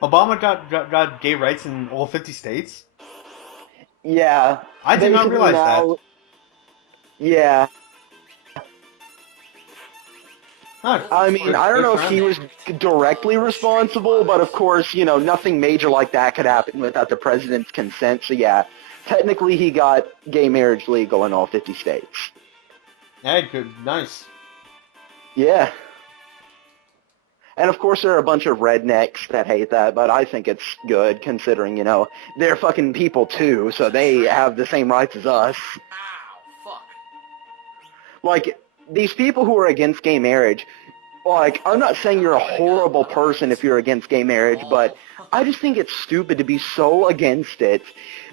Obama got gay rights in all 50 states? Yeah. I did not realize that. Yeah. Huh. I mean, I don't know if he was directly responsible, but of course, you know, nothing major like that could happen without the president's consent. So yeah, technically he got gay marriage legal in all 50 states. Hey, good, nice. Yeah. And of course there are a bunch of rednecks that hate that, but I think it's good considering, you know, they're fucking people too, so they have the same rights as us. Ow, fuck. Like, these people who are against gay marriage, like, I'm not saying you're a horrible person if you're against gay marriage, but I just think it's stupid to be so against it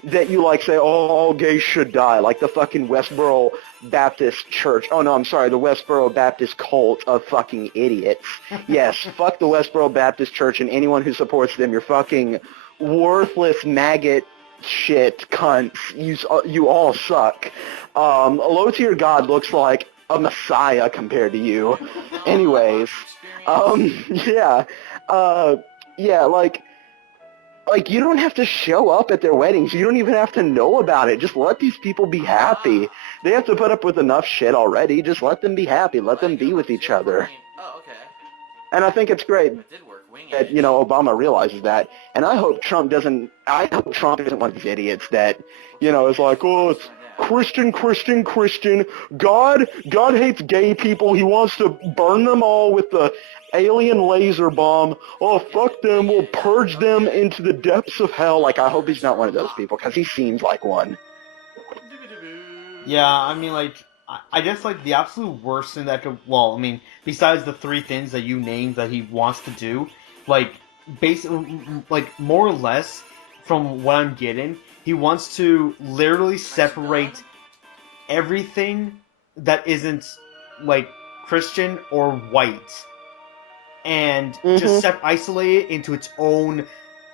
that you, like, say, oh, all gays should die, like the fucking Westboro Baptist Church. Oh, no, I'm sorry, the Westboro Baptist cult of fucking idiots. Yes, fuck the Westboro Baptist Church and anyone who supports them. You're fucking worthless maggot shit cunts. You all suck. Low-tier God looks like a messiah compared to you. Anyways, yeah, like you don't have to show up at their weddings. You don't even have to know about it. Just let these people be happy. They have to put up with enough shit already. Just let them be happy. Let them be with each other. Oh, okay. And I think it's great It did work. Wing that, you know, Obama realizes that. And I hope Trump isn't one of these idiots that, you know, is like, oh, it's Christian. God hates gay people. He wants to burn them all with the alien laser bomb. Oh, fuck them. We'll purge them into the depths of hell. Like, I hope he's not one of those people, because he seems like one. Yeah, I mean, like, I guess, like, the absolute worst thing that could, well, I mean, besides the three things that you named that he wants to do, like, basically, like, more or less, from what I'm getting, he wants to literally separate everything that isn't, like, Christian or white, and just isolate it into its own,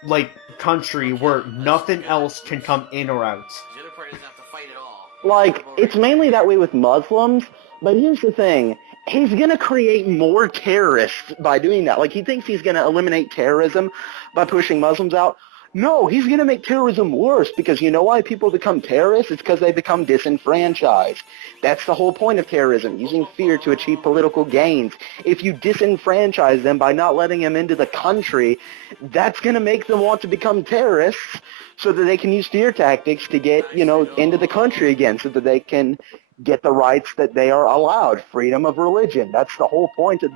like, country where nothing else can come in or out. The other party doesn't have to fight at all. Like, it's mainly that way with Muslims, but here's the thing. He's gonna create more terrorists by doing that. Like, he thinks he's gonna eliminate terrorism by pushing Muslims out. No, he's gonna make terrorism worse, because you know why people become terrorists? It's because they become disenfranchised. That's the whole point of terrorism, using fear to achieve political gains. If you disenfranchise them by not letting them into the country, that's gonna make them want to become terrorists, so that they can use fear tactics to get, you know, into the country again, so that they can get the rights that they are allowed. Freedom of religion. That's the whole point of,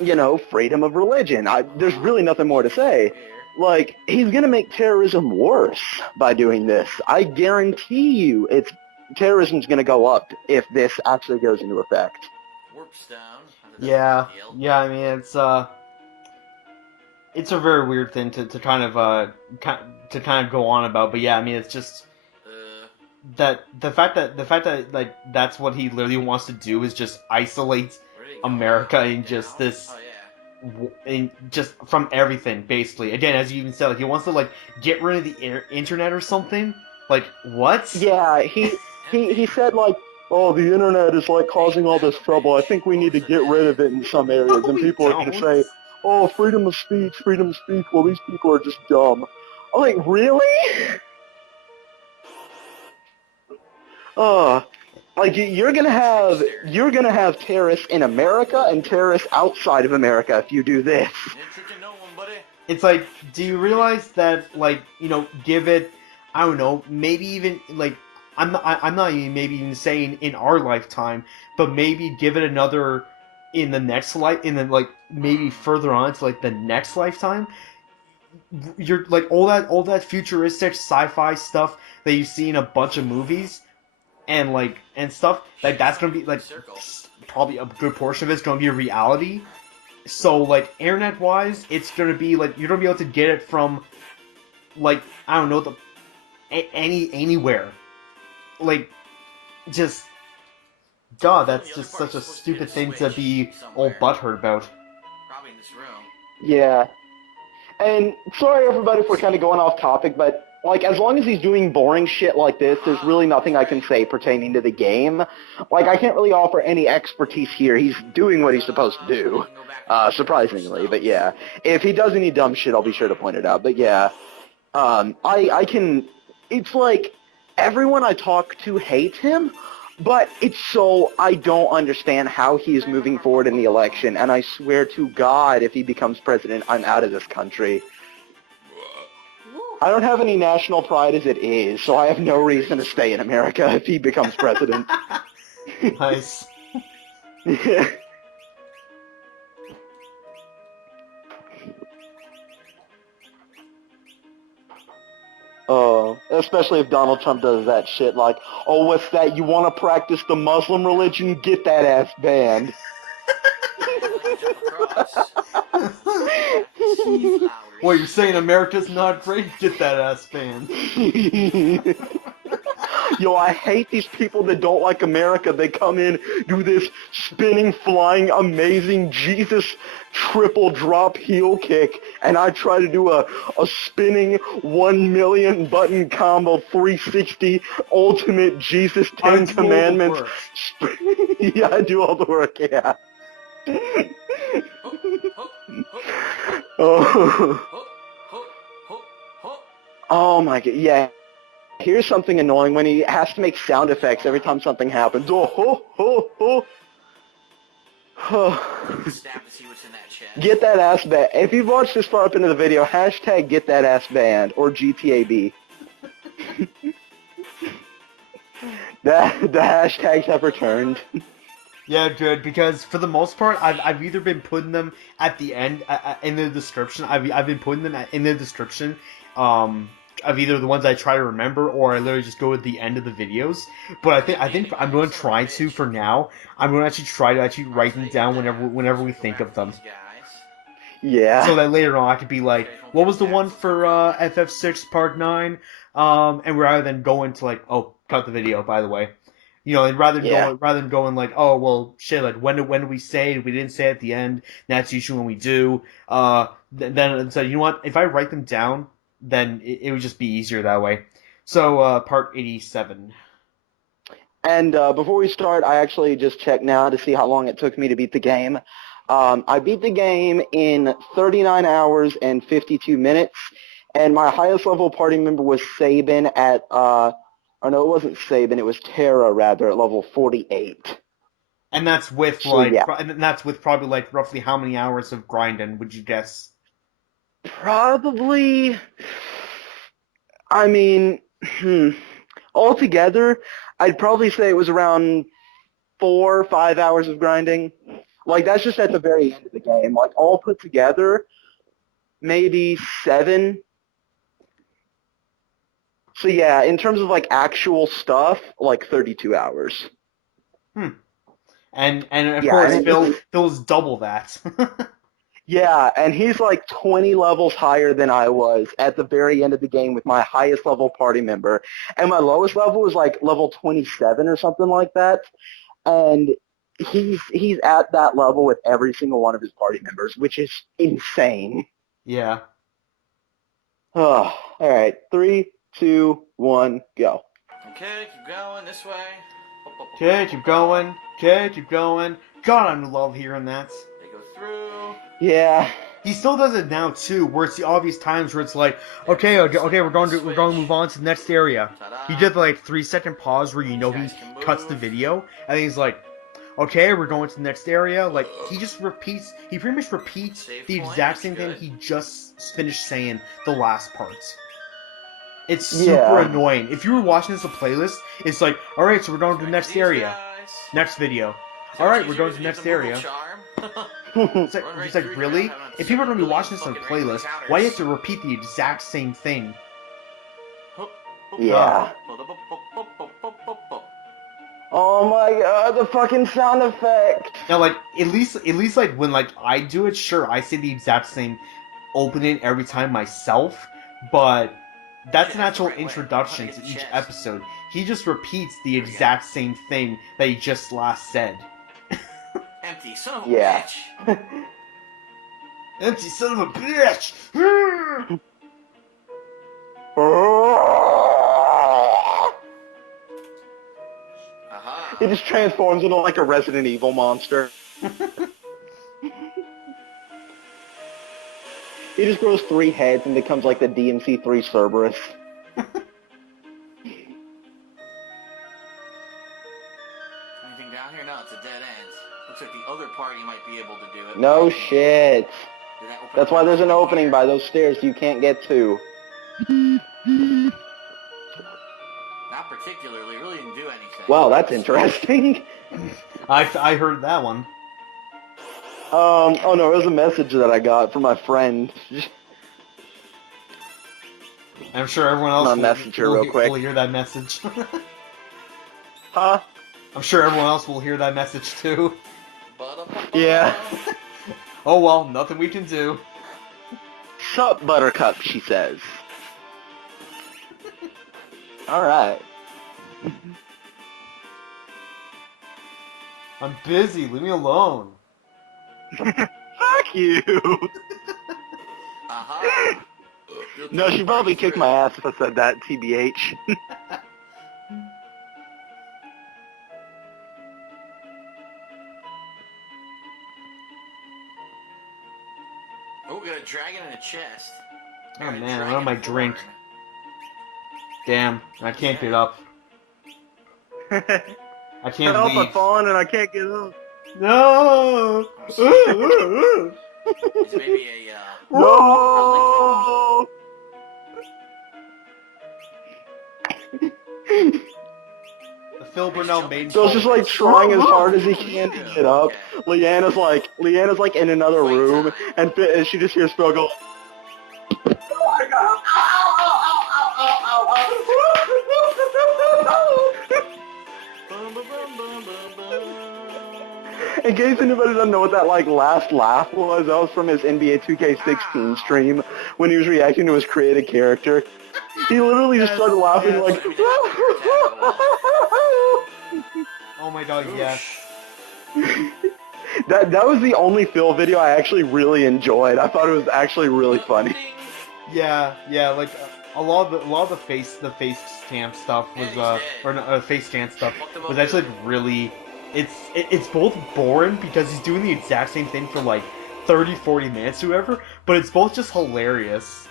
you know, freedom of religion. There's really nothing more to say. Like, he's gonna make terrorism worse by doing this. I guarantee you terrorism's gonna go up if this actually goes into effect. Warpstone. Yeah, I mean, it's a very weird thing to kind of go on about, but yeah, I mean, it's just that the fact that like that's what he literally wants to do is just isolate America in just this and just from everything, basically. Again, as you even said, like he wants to like get rid of the internet or something. Like what? Yeah, he said like, oh, the internet is like causing all this trouble. I think we need to get rid of it in some areas. No, And we people are going to don't. say, oh, freedom of speech, freedom of speech. Well, these people are just dumb. I'm like, really? Uh, like you're gonna have terrorists in America and terrorists outside of America if you do this. You ain't tricking no one, buddy. It's like, do you realize that, like, give it, I don't know, maybe even, like, I'm not even maybe even saying in our lifetime, but maybe give it another, in the next life, in the, like, maybe further on to, like, the next lifetime, you're, like, all that futuristic sci-fi stuff that you see in a bunch of movies, and, like, and stuff, like, that's gonna be, like, probably a good portion of it's gonna be a reality. So, like, internet-wise, it's gonna be, like, you're gonna be able to get it from, like, I don't know, anywhere. Like, just, God, that's just such a stupid thing to be all butthurt about. Probably in this room. Yeah. And sorry everybody if we're kind of going off topic, but like as long as he's doing boring shit like this, there's really nothing I can say pertaining to the game. Like I can't really offer any expertise here. He's doing what he's supposed to do, surprisingly. But yeah, if he does any dumb shit, I'll be sure to point it out. But yeah, I can. It's like everyone I talk to hates him. But it's so I don't understand how he is moving forward in the election, and I swear to God, if he becomes president, I'm out of this country. I don't have any national pride as it is, so I have no reason to stay in America if he becomes president. Nice. Especially if Donald Trump does that shit like, oh, what's that? You want to practice the Muslim religion? Get that ass banned. Well, you're saying America's not great? Get that ass banned. Yo, I hate these people that don't like America. They come in, do this spinning, flying, amazing Jesus triple drop heel kick, and I try to do a spinning 1 million button combo 360 ultimate Jesus 10 commandments. Yeah, I do all the work, yeah. Oh my god, yeah. Here's something annoying when he has to make sound effects every time something happens. Oh, ho, ho, ho. Snap to see what's in that chest. Get that ass banned. If you've watched this far up into the video, hashtag get that ass banned or GTAB. The hashtags have returned. Yeah, good, because for the most part, I've either been putting them at the end, in the description. I've been putting them in the description, of either the ones I try to remember or I literally just go at the end of the videos. But I think I'm going to try to, for now, I'm going to actually try to actually write them down whenever we think of them. Yeah. So that later on I could be like, what was the one for FF6 Part 9? And rather than going to like, oh, cut the video, by the way. And rather than going like, oh, well, shit, like, when did we say it? We didn't say it at the end. That's usually when we do. Then, so, you know what? If I write them down, then it would just be easier that way. So, part 87. And before we start, I actually just checked now to see how long it took me to beat the game. I beat the game in 39 hours and 52 minutes, and my highest level party member was Sabin at, oh no, it wasn't Sabin, it was Terra, rather, at level 48. And that's with, So, yeah. and that's with probably, like, roughly how many hours of grinding, would you guess? Probably, I mean, altogether, I'd probably say it was around 4 or 5 hours of grinding. Like, that's just at the very end of the game. Like, all put together, maybe 7. So, yeah, in terms of, like, actual stuff, like, 32 hours. And of Yeah, course, and Phil's double that. Yeah, and he's like 20 levels higher than I was at the very end of the game with my highest level party member. And my lowest level was like level 27 or something like that. And he's at that level with every single one of his party members, which is insane. Yeah. Oh, all right, 3, 2, 1, go. Okay, keep going this way. Okay, keep going. Okay, keep going. God, I love hearing that. They go through. Yeah. He still does it now too, where it's the obvious times where it's like, okay, we're going to move on to the next area. He did the like 3-second pause where you know he cuts the video, and he's like, okay, we're going to the next area. Like he pretty much repeats the exact same thing he just finished saying the last part. It's super annoying. If you were watching this a playlist, it's like, all right, so we're going to the next area, next video. All right, we're going to the next area. It's like, really? If people are going to be watching this on a playlist, why do you have to repeat the exact same thing? Yeah. Oh my god, the fucking sound effect. Now, like, at least like when like I do it, sure, I say the exact same opening every time myself, but that's an actual introduction to each episode. He just repeats the exact same thing that he just last said. Empty son of a bitch. Empty son of a bitch! He just transforms into like a Resident Evil monster. He just grows 3 heads and becomes like the DMC3 Cerberus. Anything down here? No, it's a dead end. Looks like the other party might be able to do it. No shit. That's why there's an opening by those stairs you can't get to. Not particularly. It really didn't do anything. Wow, that's interesting. I heard that one. Oh no, it was a message that I got from my friend. I'm sure everyone else will hear that message. Huh? I'm sure everyone else will hear that message too. Yeah. Oh well, nothing we can do. Sup, Buttercup, she says. Alright. I'm busy, leave me alone. Fuck you! No, she'd probably kick my ass if I said that, TBH. Oh, we got a dragon in a chest. Oh man, I want my drink. Damn, I can't get up. I can't leave. I'm falling and I can't get up. No! It's maybe a, No! The Phil Burnell main. Phil's just like trying as hard as he can to get up. Leanna's like in another room, and she just hears Phil go. In case anybody doesn't know what that like last laugh was, that was from his NBA 2K16 stream when he was reacting to his created character. He literally just started laughing like. Oh my god, yes. That was the only Phil video I actually really enjoyed. I thought it was actually really funny. Yeah, like a lot of the face stamp stuff was face scan stuff was actually really. It's both boring because he's doing the exact same thing for like 30-40 minutes or whatever, but it's both just hilarious.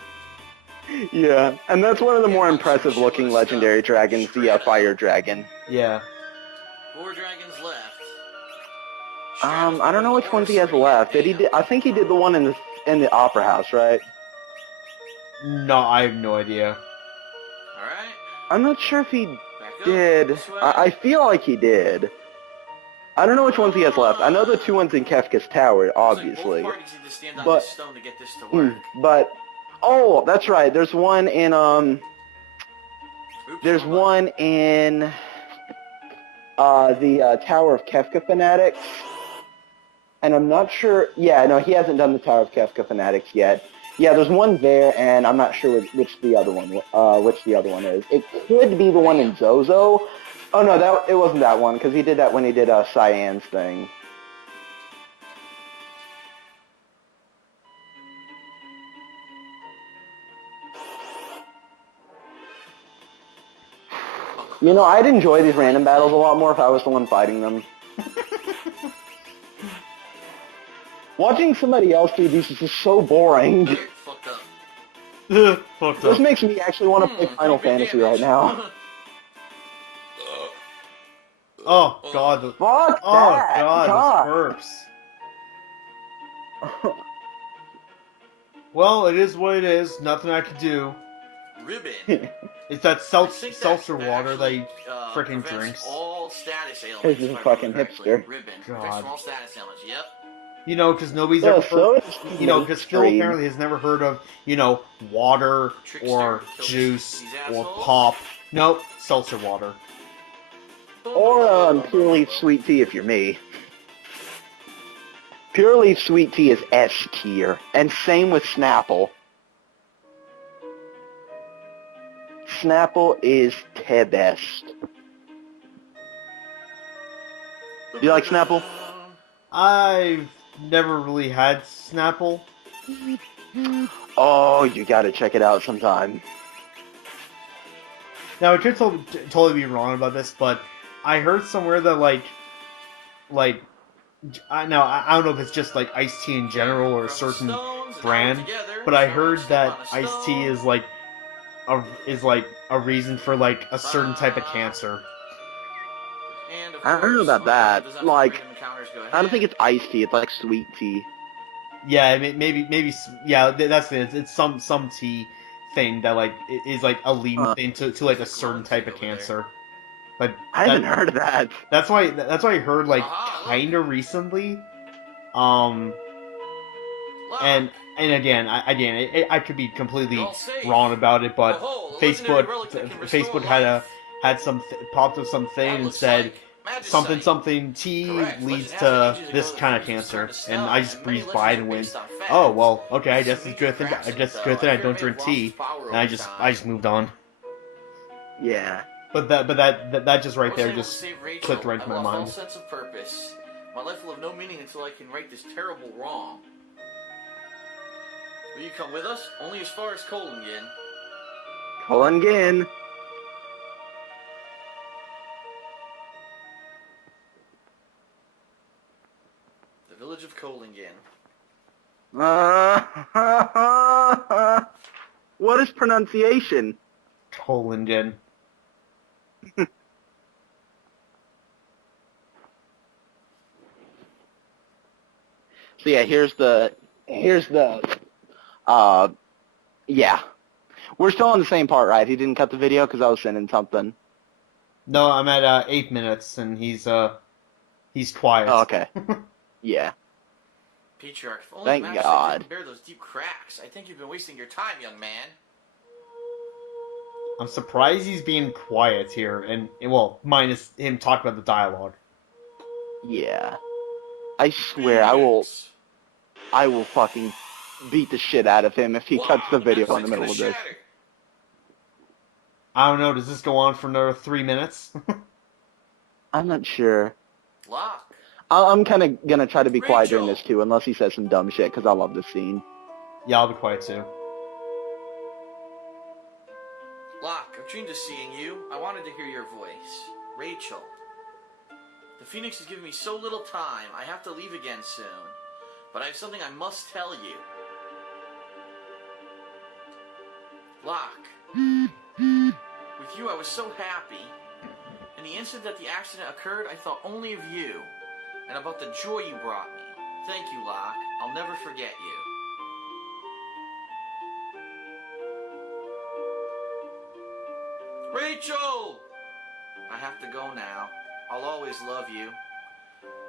Yeah, and that's one of the more impressive looking legendary dragons, the fire dragon. Yeah. 4 dragons left. I don't know which ones he has left. I think he did the one in the opera house, right? No, I have no idea. Alright. I'm not sure if he did. I feel like he did. I don't know which ones he has left. I know the 2 ones in Kefka's Tower, obviously. But oh, that's right. There's one in the Tower of Kefka Fanatics. And I'm not sure. Yeah, no, he hasn't done the Tower of Kefka Fanatics yet. Yeah, there's one there, and I'm not sure which the other one is. It could be the one in Zozo, Oh no, it wasn't that one, because he did that when he did Cyan's thing. You know, I'd enjoy these random battles a lot more if I was the one fighting them. Watching somebody else do these is just so boring. Fucked up. Fucked This up. makes me actually want to play Final Fantasy right now. Oh god. Fuck Oh that! god, those burps. Well, it is what it is. Nothing I could do. Ribbon. It's that I think seltzer water that he actually, freaking prevents drinks. all status He's ailments. just a if I fucking remember correctly. hipster. Ribbon. God. Prevents from all status ailments. Yep. You know, because nobody's Yeah, ever so heard. it's You know, because Phil mainstream. apparently has never heard of, you know, water Trickster, or kill juice these or assholes. pop. Nope, seltzer water. Or purely sweet tea if you're me. Purely sweet tea is S tier, and same with Snapple. Snapple is the best. Do you like Snapple? I've never really had Snapple. Oh, you gotta check it out sometime. Now, I could totally be wrong about this, but I heard somewhere that I don't know if it's just like iced tea in general or a certain brand, but I heard that iced tea is like a reason for like a certain type of cancer. And of I don't know course, about my that. doesn't have Like, random encounters go I don't ahead. think it's iced tea, it's like sweet tea. Yeah, maybe yeah. That's it. It's some tea thing that like is like a leading thing to like a certain type of cancer. Like I haven't heard of that. that's why I heard like Aha, kind of recently. Lock. And again, I could be completely You're all safe. wrong about it, but Behold, a legendary Facebook relic that can restore Facebook life. had popped up something That and looks said like something magicite. something tea Correct. leads Legend has it to ages ago this that kind of humans cancer, turned to and stone, I just and many breezed by it legends and are went, based on fact. oh well, okay, I There's guess some it's good major thing cracks in it, good though. thing I fear it don't may drink have lost tea, its power and I over just time. moved on. Yeah. But that just right there Wasn't able to just save Rachel. clicked right I into my lost all mind. sense of purpose. My life will have no meaning until I can right this terrible wrong. Will you come with us? Only as far as Colingen. Colingen. The village of Colingen. What is pronunciation? Colingen. So yeah, here's the, yeah. We're still on the same part, right? He didn't cut the video because I was sending something. No, I'm at 8 minutes, and he's quiet. Oh, okay. Yeah. Patriarch, if only Thank Master God. couldn't bear those deep cracks. I think you've been wasting your time, young man. I'm surprised he's being quiet here, and well, minus him talking about the dialogue. Yeah. I swear, I will fucking beat the shit out of him if he cuts the video in the middle of this. I don't know, does this go on for another 3 minutes? I'm not sure. Lock. I'm kind of gonna try to be quiet during Rachel. this too, unless he says some dumb shit, because I love this scene. Yeah, I'll be quiet too. Locke, I've dreamed of seeing you. I wanted to hear your voice. Rachel. The Phoenix has given me so little time. I have to leave again soon. But I have something I must tell you. Locke. With you I was so happy. In the instant that the accident occurred, I thought only of you. And about the joy you brought me. Thank you, Locke. I'll never forget you. Rachel! I have to go now. I'll always love you.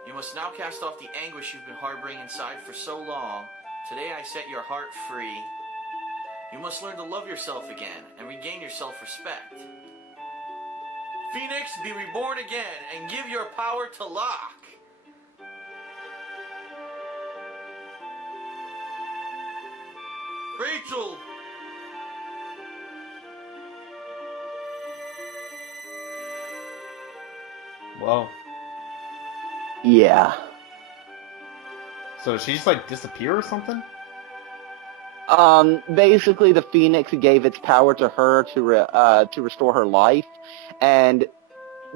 You must now cast off the anguish you've been harboring inside for so long. Today I set your heart free. You must learn to love yourself again and regain your self-respect. Phoenix, be reborn again and give your power to Locke. Rachel! Whoa. Yeah. So did she just like disappear or something? Basically, the Phoenix gave its power to her to restore her life, and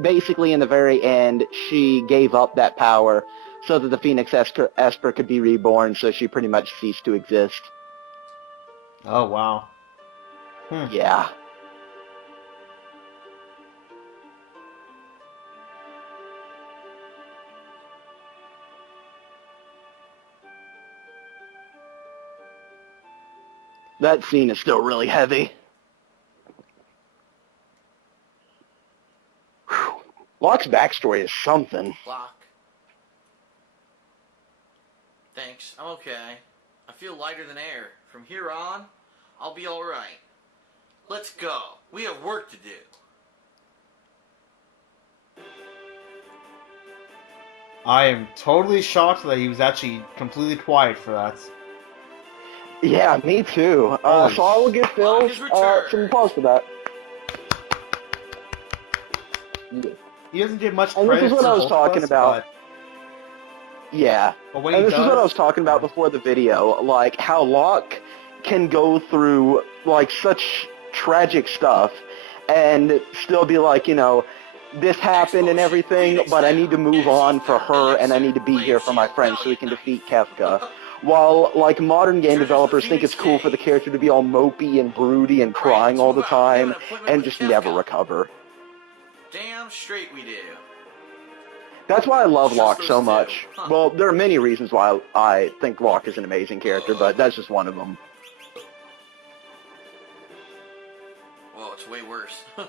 basically, in the very end, she gave up that power so that the Phoenix Esper could be reborn. So she pretty much ceased to exist. Oh wow. Hmm. Yeah. That scene is still really heavy. Whew. Locke's backstory is something. Lock. Thanks, I'm okay. I feel lighter than air. From here on, I'll be alright. Let's go. We have work to do. I am totally shocked that he was actually completely quiet for that. Yeah, me too. Holy So I will give Phil Locke is returned. some applause for that. He doesn't get much And credit this is what for I was both of talking us, about. Yeah. but when And he this is what I does, was talking about before the video, like how Locke can go through like such tragic stuff and still be like, you know, this happened and everything, but I need to move on for her and I need to be here for my friends so we can defeat Kefka. While like modern game developers think it's cool for the character to be all mopey and broody and crying all the time and just never recover. Damn straight we do. That's why I love Just Locke those so two. much. Huh. Well, there are many reasons why I think Locke is an amazing character, but that's just one of them. Well, it's way worse. Huh.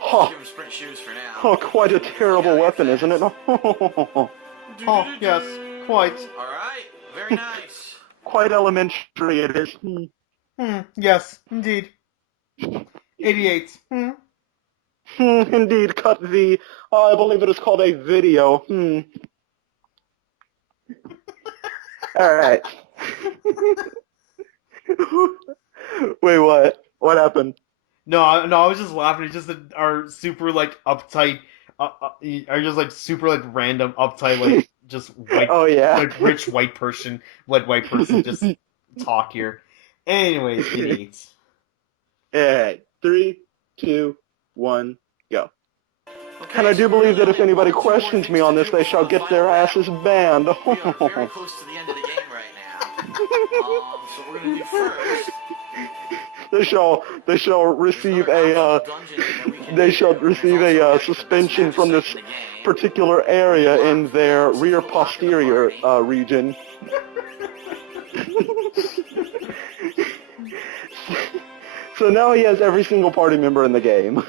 Huh. Give him sprint shoes for now. Oh, quite a terrible weapon, isn't it? oh yes, quite. Alright, very nice. Quite elementary it is. Yes, indeed. 88. Indeed, cut the, I believe it is called a video. Alright. Wait, what? What happened? No, I was just laughing. It's just that our super like uptight, are just like super like random uptight like just white, Oh, yeah. like rich white person just talk here. Anyways, idiots. Alright, 3, 2, 1, go. Okay, And I do so believe that we're if anybody two more questions me things on to this, do they before shall the get their final asses battle. banned. We are very close to the end of the game right now. So what we're gonna do first. They shall receive a suspension from this particular area in their rear posterior region. So now he has every single party member in the game.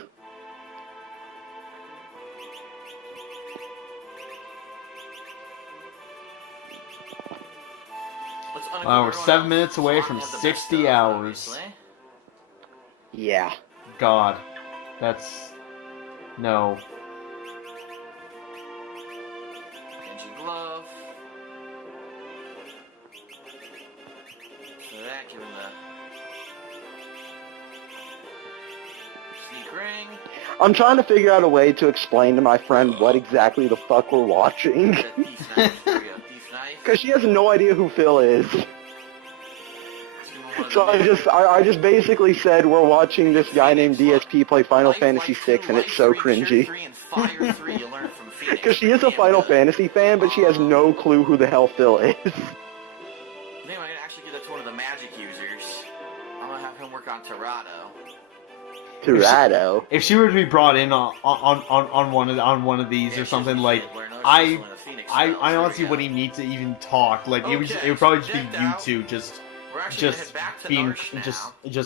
Wow, we're 7 minutes away from 60 hours. Yeah. God, that's no. Genji glove. So that, give him the sneak ring. I'm trying to figure out a way to explain to my friend what exactly the fuck we're watching. That thief knife. There we go, thief knife. Because she has no idea who Phil is. So I just basically said we're watching this guy named DSP play Final Fantasy VI, and it's so cringy. Because she is a Final Fantasy fan, but she has no clue who the hell Phil is. Anyway, I'm gonna actually give that to one of the magic users. I'm gonna have him work on Torado. Torado. If she were to be brought in on one of these or something, like I honestly wouldn't need to even talk. Like it would probably just be you two just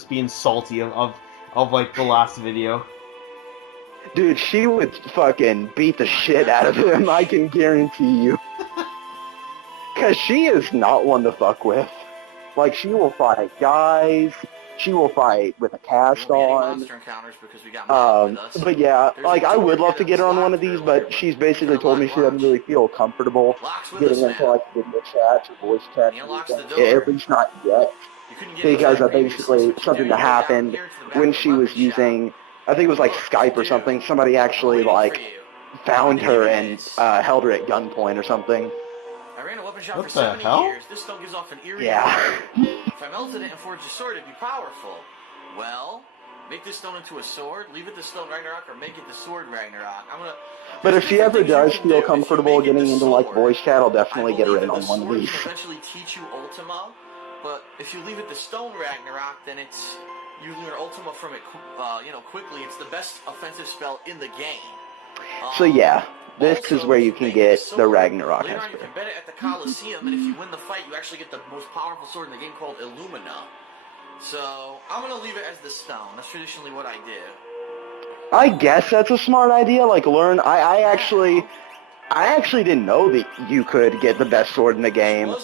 being salty of like the last video. Dude, she would fucking beat the shit out of him, I can guarantee you. Because she is not one to fuck with. Like, she will fight guys, she will fight with a cast on. But yeah, like, I would love to get her on one of these, but she's basically told me she doesn't really feel comfortable getting into, like, video chats or voice chats. At least not yet. Because basically something that happened when she was using I think it was like Skype or something. Somebody actually like found her and held her at gunpoint or something. I ran a weapon shop What for the 70 hell? years. This stone gives off an eerie Yeah. odor. If I melted it and forged a sword, it'd be powerful. Well, make this stone into a sword, leave it the stone Ragnarok, or make it the sword Ragnarok. But if she ever does feel comfortable getting into like sword, voice chat, I'll definitely get her I in believe on that one the of sword these. can eventually teach you Ultima, but if you leave it the stone Ragnarok, then it's you learn Ultima from it, quickly. It's the best offensive spell in the game. So yeah, this Also, is where if you you can make get it a the sword, Ragnarok later on you Esper. can bet it at the Colosseum, and if you win the fight, you actually get the most powerful sword in the game called Illumina. So, I'm gonna leave it as the stone. That's traditionally what I do. I guess that's a smart idea. Like learn. I actually didn't know that you could get the best sword in the game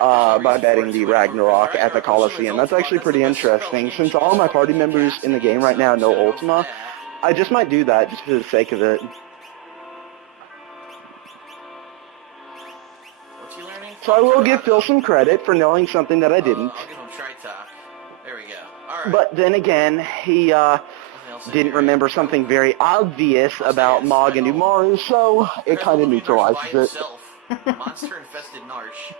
by betting the Ragnarok at the Colosseum. That's actually pretty interesting. Since all my party members in the game right now know Ultima, I just might do that just for the sake of it. What's he learning? So I will give Phil some credit for knowing something that I didn't. I'll give him Tritalk. There we go. Alright. But then again, he didn't remember something very obvious about Mog and Umaru, so it kind of neutralizes it. Monster-infested Narsh.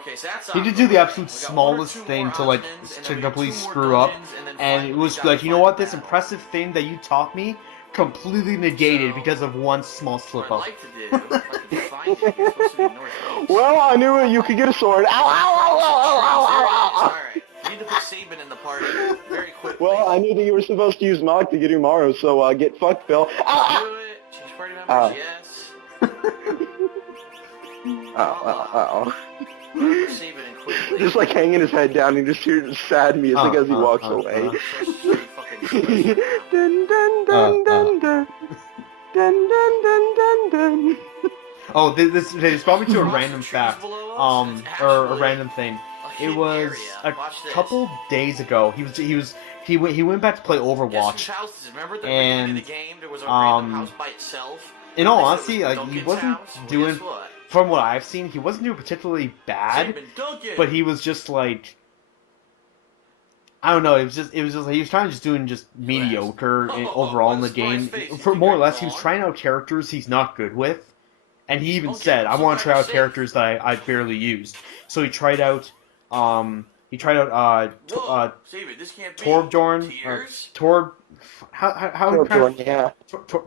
Okay, so that's He did do the absolute smallest thing to like to completely screw up, and it was like, you know what, this impressive thing that you taught me completely negated because of one small slip up. Well, I knew it. You could get a sword. Ow, ow, ow, ow, ow, ow, ow. Alright, we need to put Sabin in the party very quickly. Well, I knew that you were supposed to use Mog to get Umaru, so get fucked, Phil. Do it. Change party members, yes. Oh. Save it and quickly. Just like hanging his head down and just hears sad music as he walks away. Dun, dun, dun, dun, dun. Dun, dun, dun, dun, dun. Oh, this brought me to a random fact, or a random thing. It was a couple days ago. He went back to play Overwatch, and in all honesty, like he wasn't doing. From what I've seen, he wasn't doing particularly bad, but he was just like, I don't know. It was just he was trying to just doing just mediocre overall in the game. For more or less, he was trying out characters he's not good with, and he even said, "I want to try out characters that I barely used." So he tried out Torbjorn.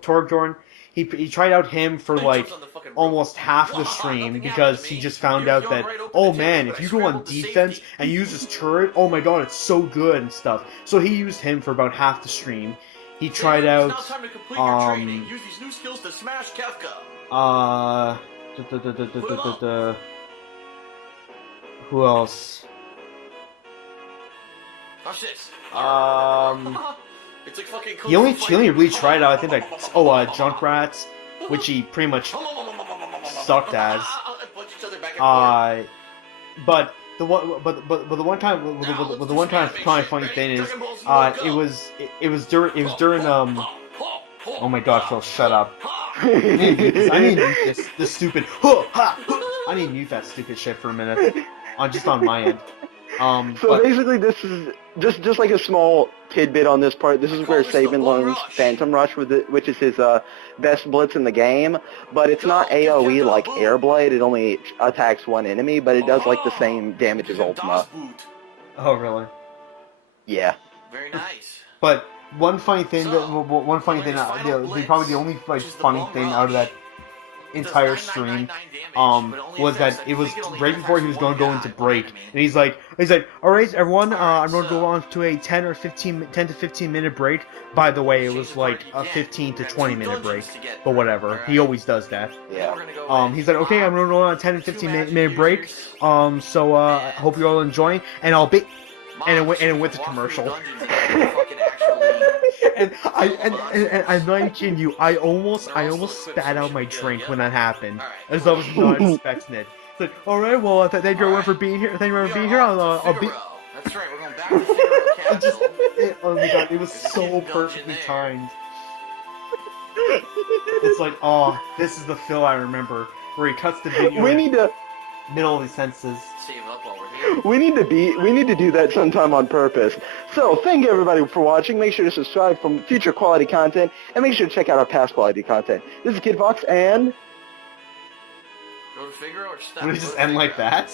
Torbjorn. He tried out him for like almost half the stream because he just found out that, oh man, if you go on defense and use this turret, oh my god, it's so good and stuff. So he used him for about half the stream. He tried out Use these new skills to smash Kefka. Who else? Watch this. It's like fucking he only really tried out, I think, like Junkrats, which he pretty much sucked as. But the one kind of funny thing is, it was during oh my god, Phil, shut up. I need to mute this stupid. I need to mute that stupid shit for a minute, just on my end. So basically, this is just like a small tidbit on this part. This is where Sabin learns Phantom Rush, which is his best blitz in the game. But it's not AoE like Airblade. It only attacks one enemy, but it does like the same damage as Ultima. Oh, really? Yeah. Very nice. But one funny thing probably the only like funny thing out of that entire stream was that it was right before he was going to go into break, and he's like, all right, everyone, I'm going to go on to a 10 to 15 minute break. By the way, it was like a 15 to 20 minute break, but whatever. He always does that. Yeah. He's like, okay, I'm going to go on a 10 to 15 minute break. So I hope you're all enjoying, and I'll be, and it went to commercial. And I'm not kidding you. I almost spat out my drink when that happened, as I was not expecting it. It's like, all right, well, thank you everyone for being here. Thank you everyone for being here. I'll be. That's right. We're going back to Figaro Capital. Oh my god, it was so perfectly timed. It's like, oh, this is the Phil I remember, where he cuts the video. We need to middle of his senses. Save up while we're here. We need to do that sometime on purpose. So thank you everybody for watching. Make sure to subscribe for future quality content, and make sure to check out our past quality content. This is Kid Fox, and Go to Figaro or stop? Would it just end like that?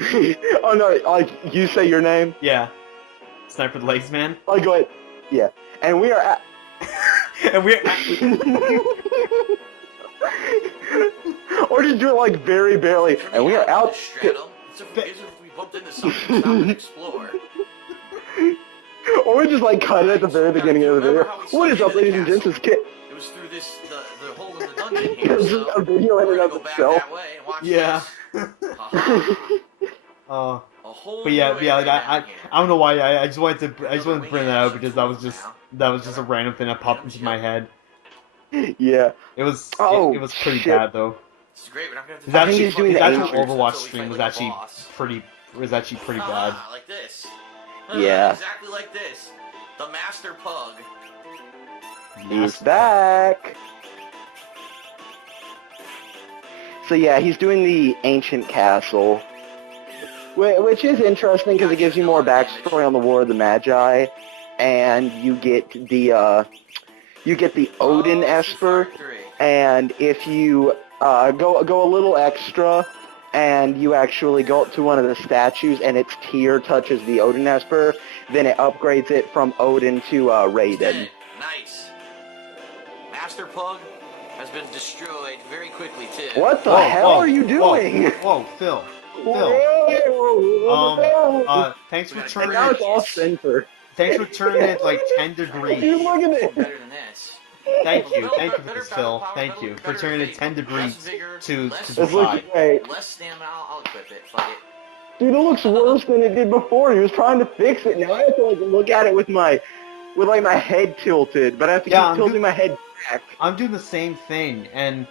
oh no, like you say your name. Yeah. Snipertheladiesman. Like go ahead. Yeah, and we are at. And we're Or just do it like very barely, and we are out. Straddle. It's if we bumped into something, stop and explore. Or we just like cut it at the very beginning of the video. What is up, ladies and gents? It's Kid. It was through the hole in the dungeon here. This is So a video we're in and gonna of go back itself. that way and watch yeah. this. Aha. Uh, A whole but yeah, new like area I down here. don't know why I just wanted to bring that out because that was just a random thing that popped into my head. Yeah. It was Oh, it was pretty shit. bad though. This is great. We're not gonna have to His I actually think he's doing his the actual ancient. Overwatch So we stream fight was like a actually boss. pretty bad. Ah, like this. Yeah. Exactly like this. The Master Pug. He's back. So yeah, he's doing the ancient castle, which is interesting because it gives you more backstory on the War of the Magi, and you get the Odin Esper, and if you go a little extra, and you actually go up to one of the statues, and its tear touches the Odin Esper, then it upgrades it from Odin to Raiden. Nice. Master Pug has been destroyed very quickly too. What the hell are you doing? Whoa, Phil. Thanks for And turning now it's it. all center. Thanks for turning it like 10 degrees. Dude, look at it. Better than this. Thank you Better for this, Phil. battle power, Thank you for better turning it faith, 10 less degrees vigor, to less the It's side. looking great. Less stamina. I'll equip it. Fuck it. Dude, it looks worse than it did before. He was trying to fix it. Now I have to like look at it with my head tilted, but I have to Yeah, keep I'm tilting my head back. I'm doing the same thing, and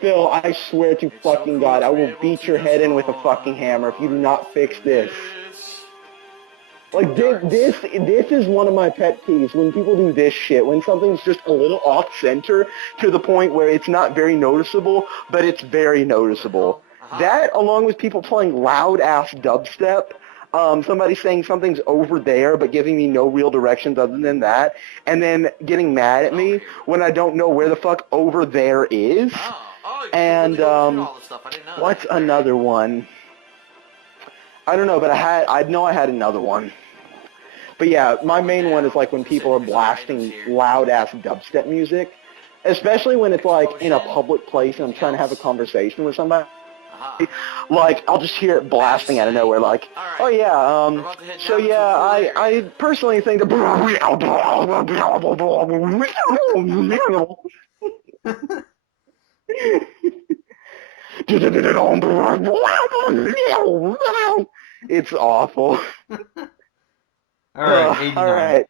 Phil, I swear to It's fucking so God, cool I to be will able beat to your head in with a destroy fucking hammer if you do not fix this. This. Like this is one of my pet peeves when people do this shit. When something's just a little off center to the point where it's not very noticeable, but it's very noticeable. Uh-huh. That, along with people playing loud ass dubstep, somebody saying something's over there but giving me no real directions other than that, and then getting mad at me when I don't know where the fuck over there is. Oh, you And, really go through all this stuff. I didn't know What's that. another one? I don't know, but I know I had another one. But yeah, my main one is like when people are blasting loud ass dubstep music, especially when it's like in a public place and I'm trying to have a conversation with somebody. Uh-huh. Like I'll just hear it blasting out of nowhere, like, oh yeah, so yeah, I personally think that. It's awful. alright, 89. Alright.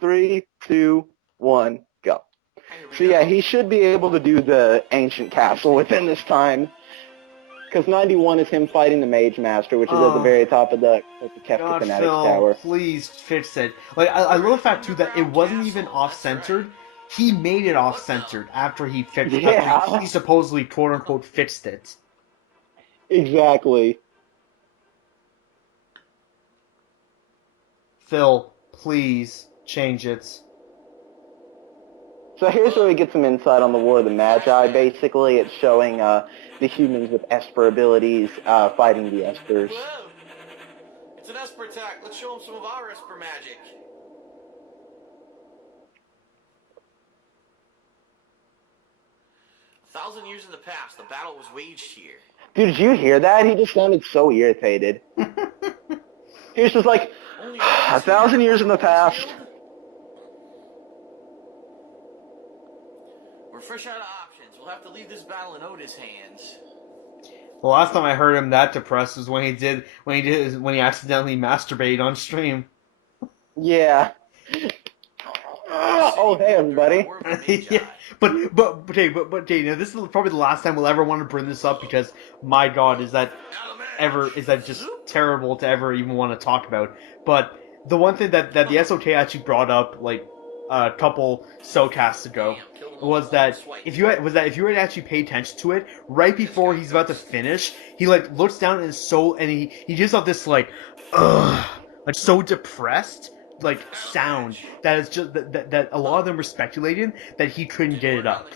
3, 2, 1, go. So yeah, he should be able to do the ancient castle within this time. Because 91 is him fighting the Mage Master, which is at the very top of the Kefka God, Fanatics Phil, Tower. please fix it. Like, I love the fact too that it wasn't even off-centered. He made it off-centered after he fixed it. Yeah. After he supposedly, quote-unquote, fixed it. Exactly. Phil, please change it. So here's where we get some insight on the War of the Magi. Basically, it's showing the humans with Esper abilities fighting the Espers. Whoa! It's an Esper attack. Let's show him some of our Esper magic. A 1,000 years in the past, the battle was waged here. Dude, did you hear that? He just sounded so irritated. He was just like, Only 1,000 years in the past. We're fresh out of options. We'll have to leave this battle in Oda's hands. The last time I heard him that depressed was when he accidentally masturbated on stream. Yeah. Oh, hey, everybody. Yeah, but Jay, now this is probably the last time we'll ever want to bring this up because my God, is that just terrible to ever even want to talk about. But the one thing that the SOK actually brought up like a couple cellcasts ago was that if you had actually paid attention to it, right before he's about to finish, he like looks down at his soul and he gives off this like so depressed like sound that is just that a lot of them were speculating that he couldn't get it up.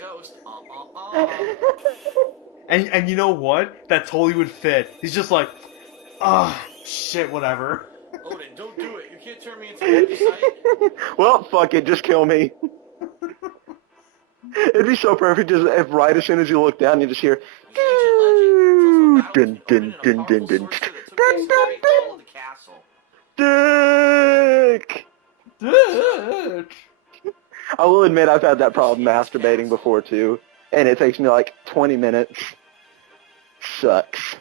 And you know what? That totally would fit. He's just like, shit, whatever. Odin, don't do it. You can't turn me into a Magicite. Well, fuck it, just kill me. It'd be so perfect just if right as soon as you look down, you just hear. Dun dun dun dun dun dun dun dick. Dick. I will admit I've had that problem masturbating before too, and it takes me like 20 minutes. Sucks.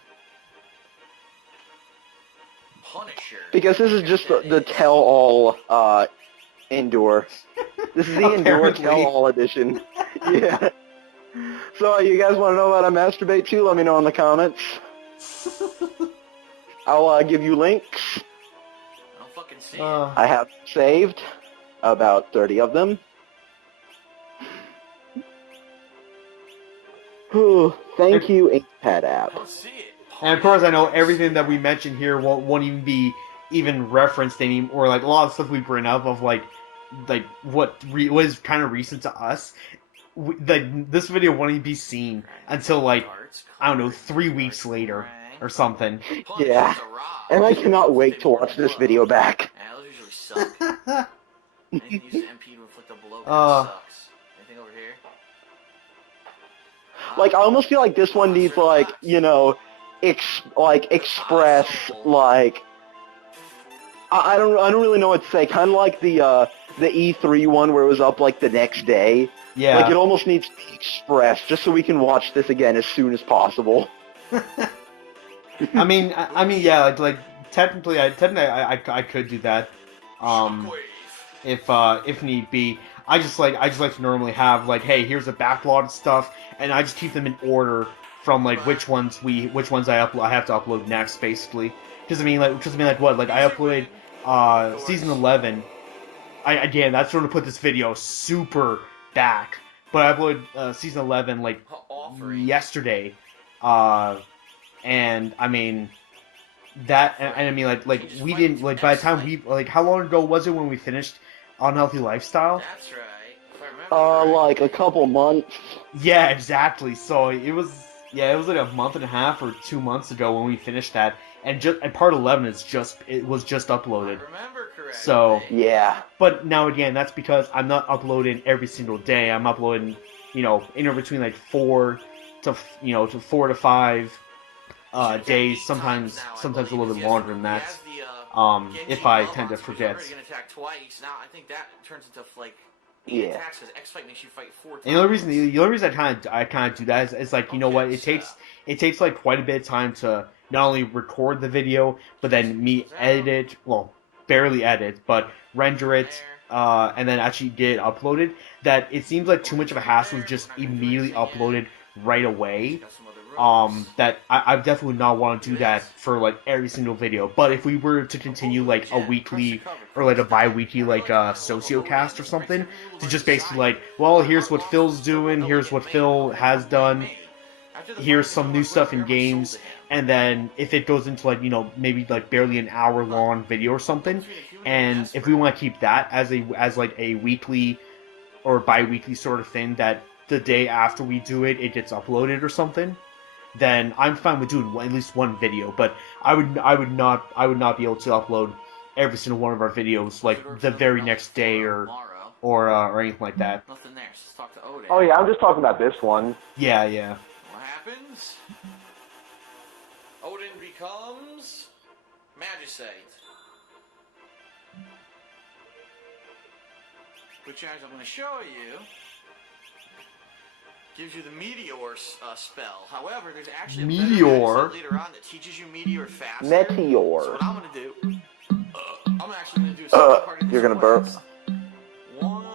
Punisher. Because this is just the tell-all indoor. This is the indoor Apparently. tell-all edition. Yeah. So you guys want to know about I masturbate too? Let me know in the comments. I'll give you links. I don't fucking see it. I have saved about 30 of them. Whew, thank you, Inkpad I app. don't see it. And of course, I know everything that we mentioned here won't even be even referenced anymore. Or like a lot of stuff we bring up of like what was kind of recent to us. This video won't even be seen until like I don't know 3 weeks later or something. Yeah. And I cannot wait to watch this video back. Yeah, those usually suck. Anything uses MP to inflict a blow sucks. Anything over here? Like I almost feel like this one needs like express like I don't really know what to say. Kind of like the E3 one where it was up like the next day. Yeah. Like it almost needs to be expressed just so we can watch this again as soon as possible. I mean, yeah. Like technically, I could do that. If need be. I just like to normally have like, hey, here's a backlog of stuff, and I just keep them in order from like which ones I have to upload next, basically. Because I mean like what? Like I uploaded season 11. Again, that's going to put this video super back, but I uploaded season 11 like yesterday, and I mean that, and I mean like we didn't like by the time we like how long ago was it when we finished Unhealthy Lifestyle? That's right. If I remember Like a couple months. Yeah, exactly. So it was like a month and a half or 2 months ago when we finished that, and part 11 was just uploaded. I remember correctly. So Yeah. but now again, that's because I'm not uploading every single day. I'm uploading, in between like 4 to 5 days, sometimes a little bit longer than that. If I tend to forget. Now I think that turns into like Yeah. attacks because X-Fight makes you fight 4 times. And the only reason I kind of do that is like, you know what, it takes like quite a bit of time to not only record the video, but then me edit it, well, barely edit, but render it, and then actually get it uploaded, that it seems like too much of a hassle to just immediately upload it right away. That I definitely would not want to do that for like every single video. But if we were to continue like a weekly or like a bi-weekly like sociocast or something, to just basically like, well, here's what Phil's doing, here's what Phil has done, here's some new stuff in games, and then if it goes into like maybe like barely an hour long video or something, and if we want to keep that as like a weekly or bi-weekly sort of thing, that the day after we do it, it gets uploaded or something, then I'm fine with doing at least one video. But I would not be able to upload every single one of our videos like the very next day or anything like that. Nothing there. So let's talk to Odin. Oh yeah, I'm just talking about this one. Yeah. What happens? Odin becomes Magicite. Which, as I'm going to show you, gives you the Meteor spell. However, there's actually a better Meteor? Magicite later on that teaches you Meteor faster. Meteor. So what I'm going to do, I'm actually going to do a second part of this You're gonna burp. quest. 1,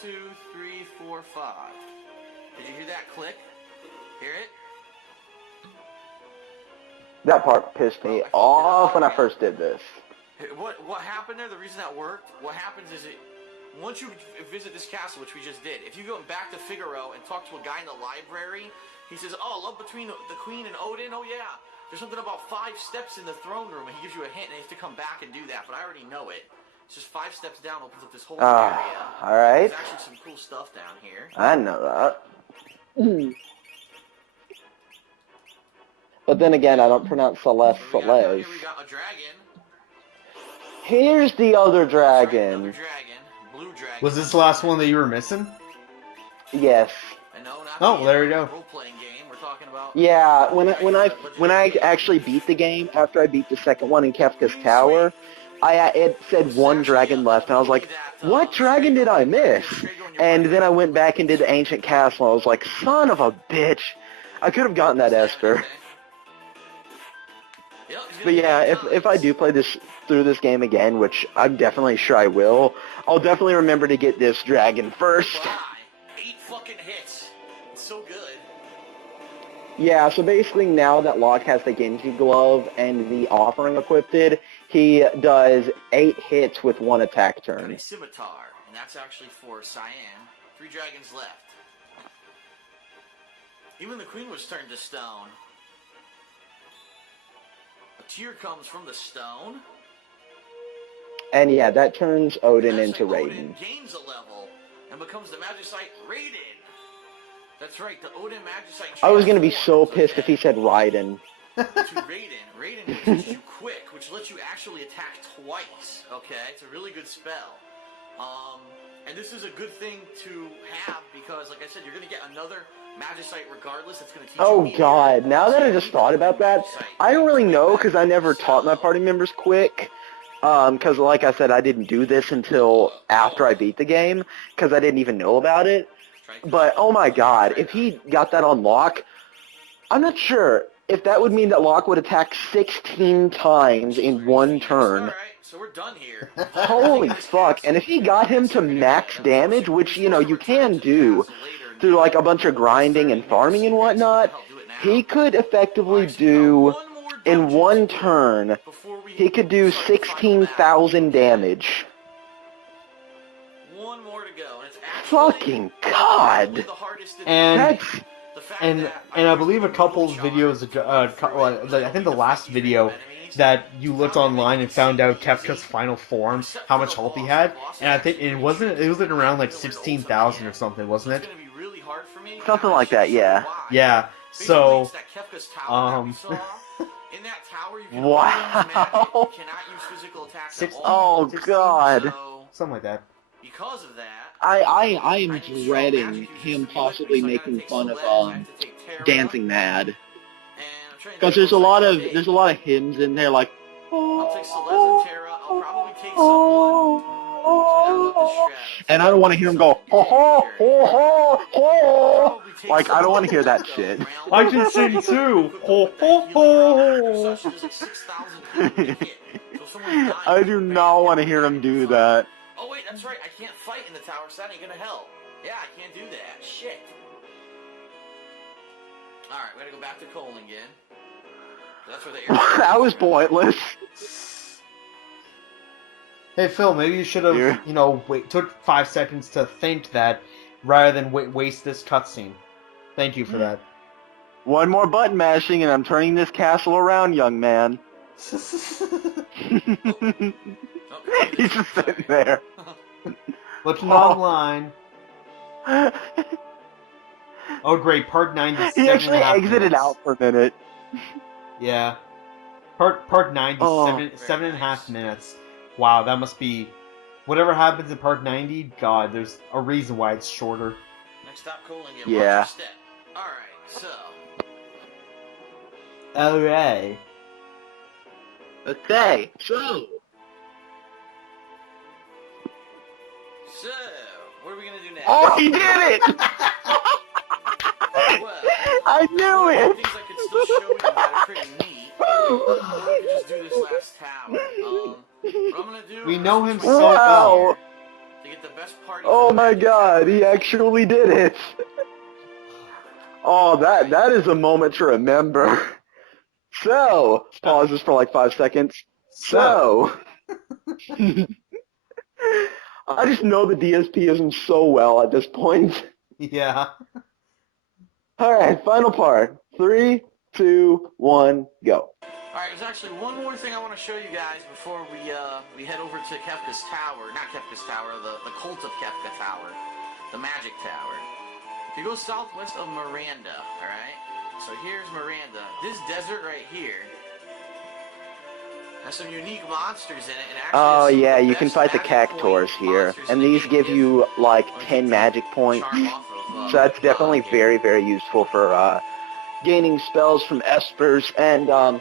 2, 3, 4, 5. Did you hear that click? Hear it? That part pissed me off when I first did this. What happened there? The reason that worked. What happens is once you visit this castle, which we just did, if you go back to Figaro and talk to a guy in the library, he says, oh, love between the Queen and Odin? Oh, yeah. There's something about 5 steps in the throne room, and he gives you a hint, and you have to come back and do that, but I already know it. It's just 5 steps down, opens up this whole area. Alright. There's actually some cool stuff down here. I know that. But then again, I don't pronounce Celeste What do we got down Celeste. here? We got a dragon. Here's the other That's right, another dragon. dragon. Blue dragon. Was this the last one that you were missing? Yes. And no, not Oh, the there you go. role-playing game. We're talking about... Yeah, when I actually beat the game, after I beat the second one in Kefka's Tower, it said one dragon left, and I was like, what dragon did I miss? And then I went back and did the Ancient Castle, and I was like, son of a bitch. I could have gotten that Esper. But yeah, if I do play through this game again, which I'm definitely sure I will, I'll definitely remember to get this dragon first. 8 fucking hits. It's so good. Yeah, so basically now that Locke has the Genji glove and the offering equipped, he does 8 hits with 1 attack Got turn. a scimitar, and that's actually for Cyan. 3 dragons left. Even the queen was turned to stone. A tear comes from the stone. And yeah, that turns Odin That's into like Raiden. Odin gains a level and becomes the Magicite Raiden. That's right, the Odin Magicite. I was gonna be so transforms, pissed if he okay? said Raiden. To Raiden. Raiden makes you quick, which lets you actually attack twice. Okay, it's a really good spell. And this is a good thing to have because, like I said, you're gonna get another Magicite regardless. It's gonna teach Oh you god, now that I just thought about that, I don't really know because I never taught my party members quick. Because like I said, I didn't do this until after I beat the game because I didn't even know about it. But oh my god, if he got that on Locke, I'm not sure if that would mean that Locke would attack 16 times in one turn. Alright, so we're done here. Holy fuck, and if he got him to max damage, which, you know, you can do through like a bunch of grinding and farming and whatnot, he could effectively do, in one turn, he could do 16,000 damage. One more to go. And it's Fucking god! the hardest And That's... and I believe a couple of videos ago, I think the last video that you looked online and found out Kefka's final form, how much health he had, and I think it was around like 16,000 or something, wasn't it? Something like that, yeah. Yeah. So, in that tower, you can Wow. only use magic. You cannot use physical attacks at 16 all. Oh god. So, something like that. because of that, I am dreading him possibly making fun of Dancing Mad, because there's a lot of hymns in there like. I'll take Celeste and Terra. I'll probably take someone. And I don't want to hear him go ho ho ho ho ho. Like I don't want to hear that shit. I can sing too. Ho ho ho. I do not want to hear him do that. Oh wait, that's right. I can't fight in the tower, so that ain't gonna help. Yeah, I can't do that. Shit. All right, we gotta go back to Cole again. That's where the air. That was pointless. Hey Phil, maybe you should have, took 5 seconds to think that rather than waste this cutscene. Thank you for that. One more button mashing and I'm turning this castle around, young man. He's just sitting there. Looking online. Oh great, part 90. He actually exited out for a minute. Yeah. Part 90, Oh. 7.5 minutes. Wow, that must be... Whatever happens in part 90, God, there's a reason why it's shorter. Next stop, Cole again. Yeah. Watch your step. All right, so. Alright. Okay, so. So, what are we gonna do next? Oh, he did it! Well, I knew one of the it! things I could still show you that are pretty neat. I could just do this last tower. What I'm gonna do. We know him is so Wow. well. to get the best party. Oh for the my magic god, tower. he actually did it! Oh, that is a moment to remember. So, pause this for like 5 seconds. So, I just know the DSPism so well at this point. Yeah. All right, final part. 3, 2, 1, go. Alright, there's actually one more thing I want to show you guys before we head over to Kefka's Tower. Not Kefka's Tower, the cult of Kefka Tower. The Magic Tower. If you go southwest of Miranda, alright? So here's Miranda. This desert right here has some unique monsters in it. And actually Oh has some of yeah, the you can best fight the magic cactors point here, monsters and that these you give can you like or 10 magic points. charm off of, So that's definitely here. very, very useful for gaining spells from espers. And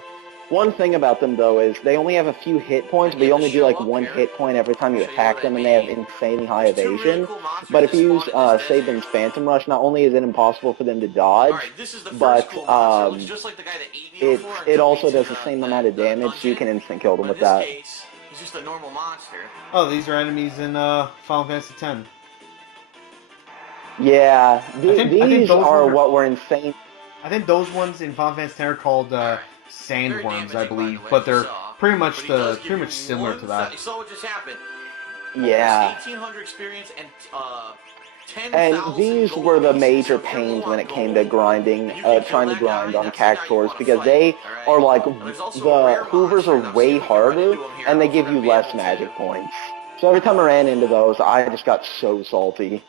one thing about them though is they only have a few hit points, but you only do like one hit point every time you attack them, and they have insanely high evasion. But if you use Saban's Phantom Rush, not only is it impossible for them to dodge, but it also does the same amount of damage, so you can instant kill them with that. He's just a normal monster. Oh, these are enemies in Final Fantasy X. Yeah, I think these those are were- what were insane. I think those ones in Final Fantasy X are called sandworms, I believe, but they're pretty much similar to that. You saw what just happened. Yeah. 1,800 experience and 10,000 And these gold were the pieces. major So if you pains want when it came to gold, grinding, you can trying to kill that grind guy, on that's the guy you cactors, wanna because fight, they alright? are like, And there's also the a rare Hoovers monster, are and I'm way seeing if we can run harder, into him here. and I they don't know if give we're you gonna be less able to. magic points. So every time I ran into those, I just got so salty.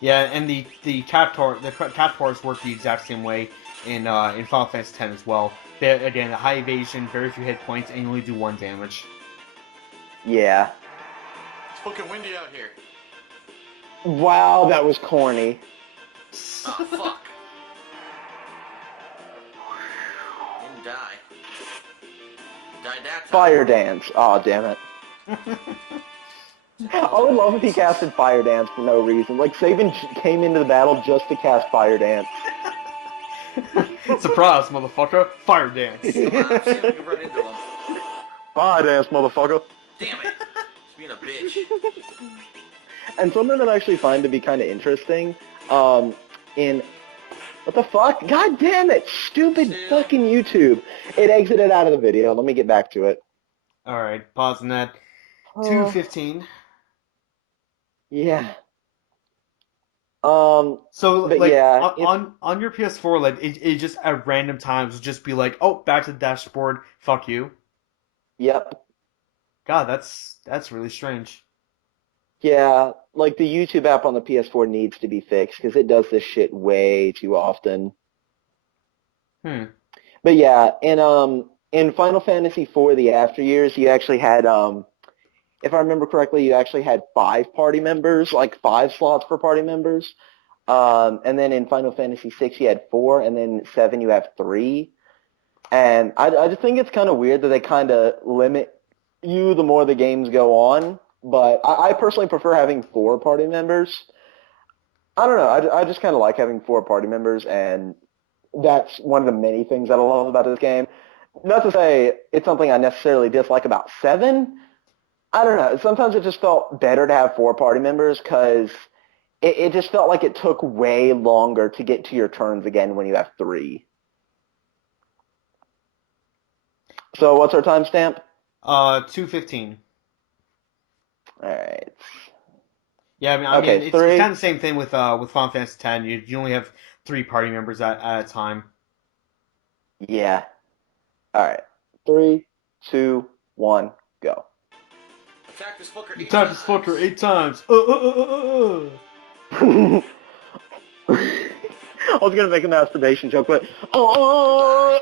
Yeah, and the Captors work the exact same way in Final Fantasy X as well. They again high evasion, very few hit points, and you only do 1 damage. Yeah. It's fucking windy out here. Wow, that was corny. Oh, fuck. Didn't die. Died that time. Fire Dance. Aw, damn it. I would love if he casted Fire Dance for no reason. Like, Saban came into the battle just to cast Fire Dance. Surprise, motherfucker! Fire dance. Come on, let's see if we can run into him. Fire Dance, motherfucker. Damn it. He's being a bitch. And something that I actually find to be kind of interesting, in... What the fuck? God damn it! Stupid fucking YouTube. It exited out of the video. Let me get back to it. All right, pausing that. 2:15. Yeah. So, but like, yeah, on your PS4, like, it just at random times would just be like, oh, back to the dashboard, fuck you. Yep. God, that's really strange. Yeah, like the YouTube app on the PS4 needs to be fixed because it does this shit way too often. But yeah, in Final Fantasy IV, the After Years, you actually had if I remember correctly, you actually had 5 party members, like 5 slots for party members. And then in Final Fantasy VI, you had 4, and then 7, you have 3. And I just think it's kind of weird that they kind of limit you the more the games go on. But I personally prefer having 4 party members. I don't know. I just kind of like having 4 party members, and that's one of the many things that I love about this game. Not to say it's something I necessarily dislike about 7. I don't know. Sometimes it just felt better to have 4 party members because it just felt like it took way longer to get to your turns again when you have 3. So what's our timestamp? 2:15. All right. Yeah, Okay, it's 3. kind of the same thing with Final Fantasy X. You only have 3 party members at a time. Yeah. All right. 3, 2, 1, go. Attack this fucker 8 Attack this fucker 8 times. I was gonna make a masturbation joke, but Oh,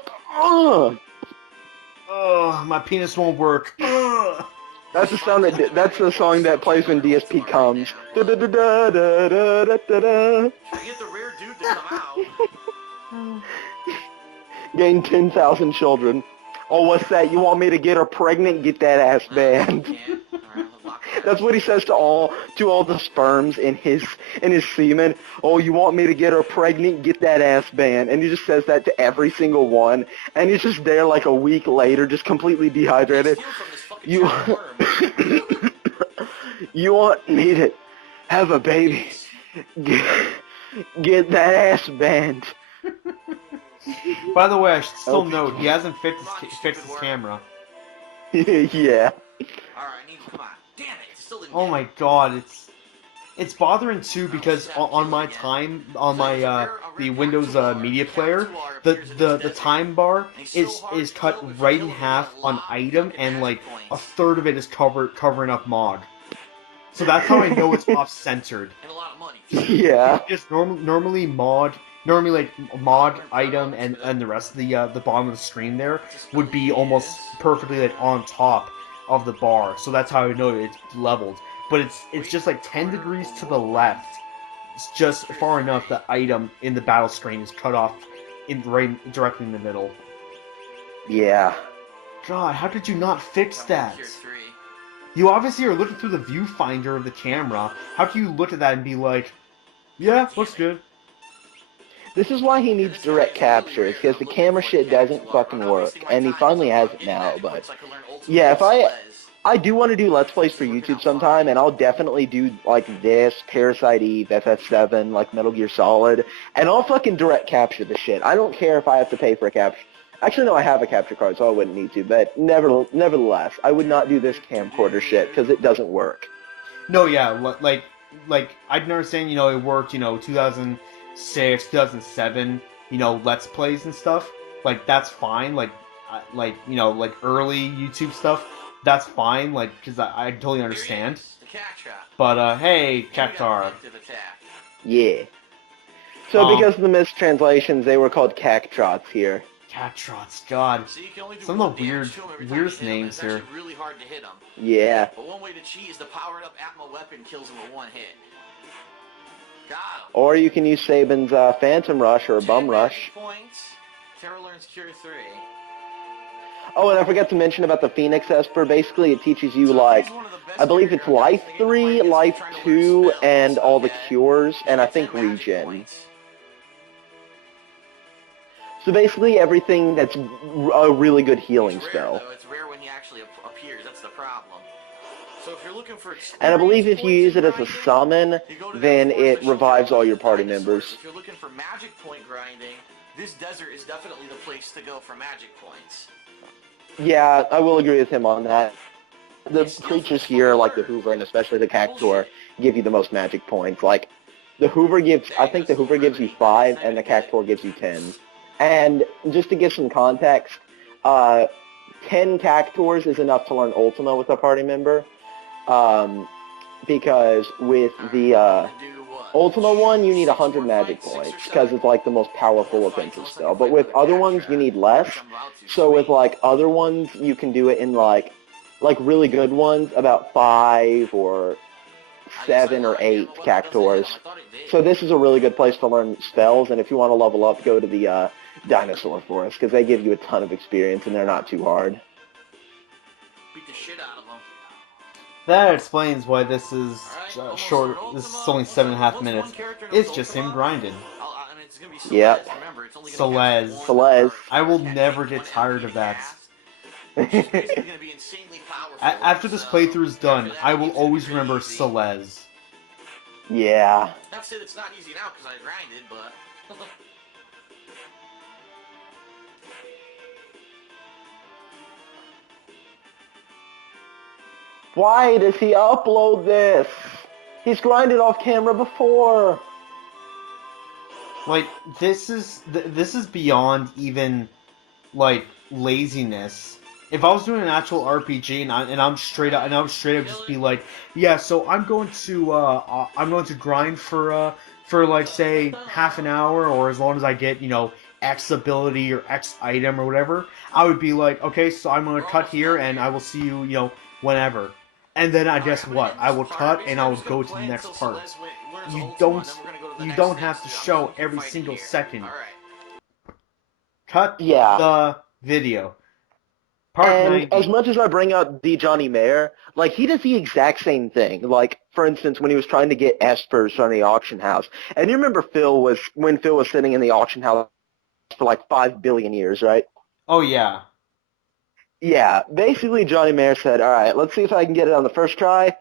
my penis won't work. that's the sound that's the song that plays when DSP comes. You get the rare dude to come out. Gain 10,000 children. Oh, what's that? You want me to get her pregnant? Get that ass banned. That's what he says to all the sperms in his semen. Oh, you want me to get her pregnant? Get that ass banned. And he just says that to every single one. And he's just there like a week later, just completely dehydrated. You you want me to have a baby? Get that ass banned. By the way, I should still note he hasn't fixed his camera. Yeah. Alright, come on. Damn it! Still didn't Oh get my it. god, it's bothering too because on my time on my the Windows Media Player, the time bar is cut right in half on item, and like a third of it is covering up mod. So that's how I know it's off centered. And a lot of money. Yeah. Just normally like mod item and the rest of the bottom of the screen there would be almost perfectly like on top of the bar. So that's how I know it's leveled. But it's just like 10 degrees to the left. It's just far enough that item in the battle screen is cut off directly in the middle. Yeah. God, how did you not fix that? Tier 3. You obviously are looking through the viewfinder of the camera. How can you look at that and be like, yeah, looks good? This is why he needs direct capture, because the camera shit doesn't fucking work, and he finally has it now, but yeah, if I do want to do Let's Plays for YouTube sometime, and I'll definitely do, like, this, Parasite Eve, FF7, like, Metal Gear Solid, and I'll fucking direct capture the shit. I don't care if I have to pay for a capture. Actually, no, I have a capture card, so I wouldn't need to, but nevertheless, I would not do this camcorder shit, because it doesn't work. No, yeah, like I can understand, it worked, 2006, 2007, Let's Plays and stuff. Like, that's fine. Like early YouTube stuff, that's fine. Like, because I totally understand. But hey, Cactar. Yeah. So because of the mistranslations, they were called cactrots here. Cactrots, God. Some of the weirdest names here. Really hard to hit them. Yeah. But one way to cheat is the powered up Atma weapon kills him with one hit. Got him. Or you can use Saban's Phantom Rush or Bum Rush. Points. Terra learns Cure 3. Oh, and I forgot to mention about the Phoenix Esper. Basically, it teaches you, like, I believe it's Life 3, Life 2, and all the cures, and I think Regen. So basically, everything that's a really good healing spell. It's rare when he actually appears. That's the problem. So if you're looking for and I believe if you use it as a summon, then it revives all your party members. If you're looking for magic point grinding, this desert is definitely the place to go for magic points. Yeah, I will agree with him on that. The creatures here, like the Hoover and especially the Cactuar, give you the most magic points. Like, the Hoover gives, I think the Hoover gives you 5 and the Cactuar gives you 10. And just to give some context, 10 Cactuars is enough to learn Ultima with a party member. Because with the Ultima one, you need 100 magic points, because it's like the most powerful offensive spell. But with other ones, you need less. So with like other ones, you can do it in like really good ones, about 5 or 7 or 8 Cactuars. So this is a really good place to learn spells, and if you want to level up, go to the Dinosaur Forest, because they give you a ton of experience, and they're not too hard. Beat the shit out of them. That explains why this is short. This is only 7.5 minutes. It's just him grinding. Yep. Celeste. I will never get tired of that. After this playthrough is done, I will always remember Celeste. Yeah. Not to say it's not easy now because I grinded, but... Why does he upload this? He's grinded off camera before. Like, this is beyond even, like, laziness. If I was doing an actual RPG and I'm straight up just be like, yeah, so I'm going to grind for like, say, half an hour, or as long as I get, X ability or X item or whatever, I would be like, okay, so I'm going to cut here and I will see you, whenever. And then I guess what? I will cut and I will go to the next part. You don't have to show every single second. Cut the video. And 90. as much as I bring up the Johnny Mayer, like, he does the exact same thing. Like, for instance, when he was trying to get espers from the auction house. And you remember when Phil was sitting in the auction house for like 5 billion years, right? Oh, yeah. Yeah, basically Johnny Mayer said, alright, let's see if I can get it on the first try.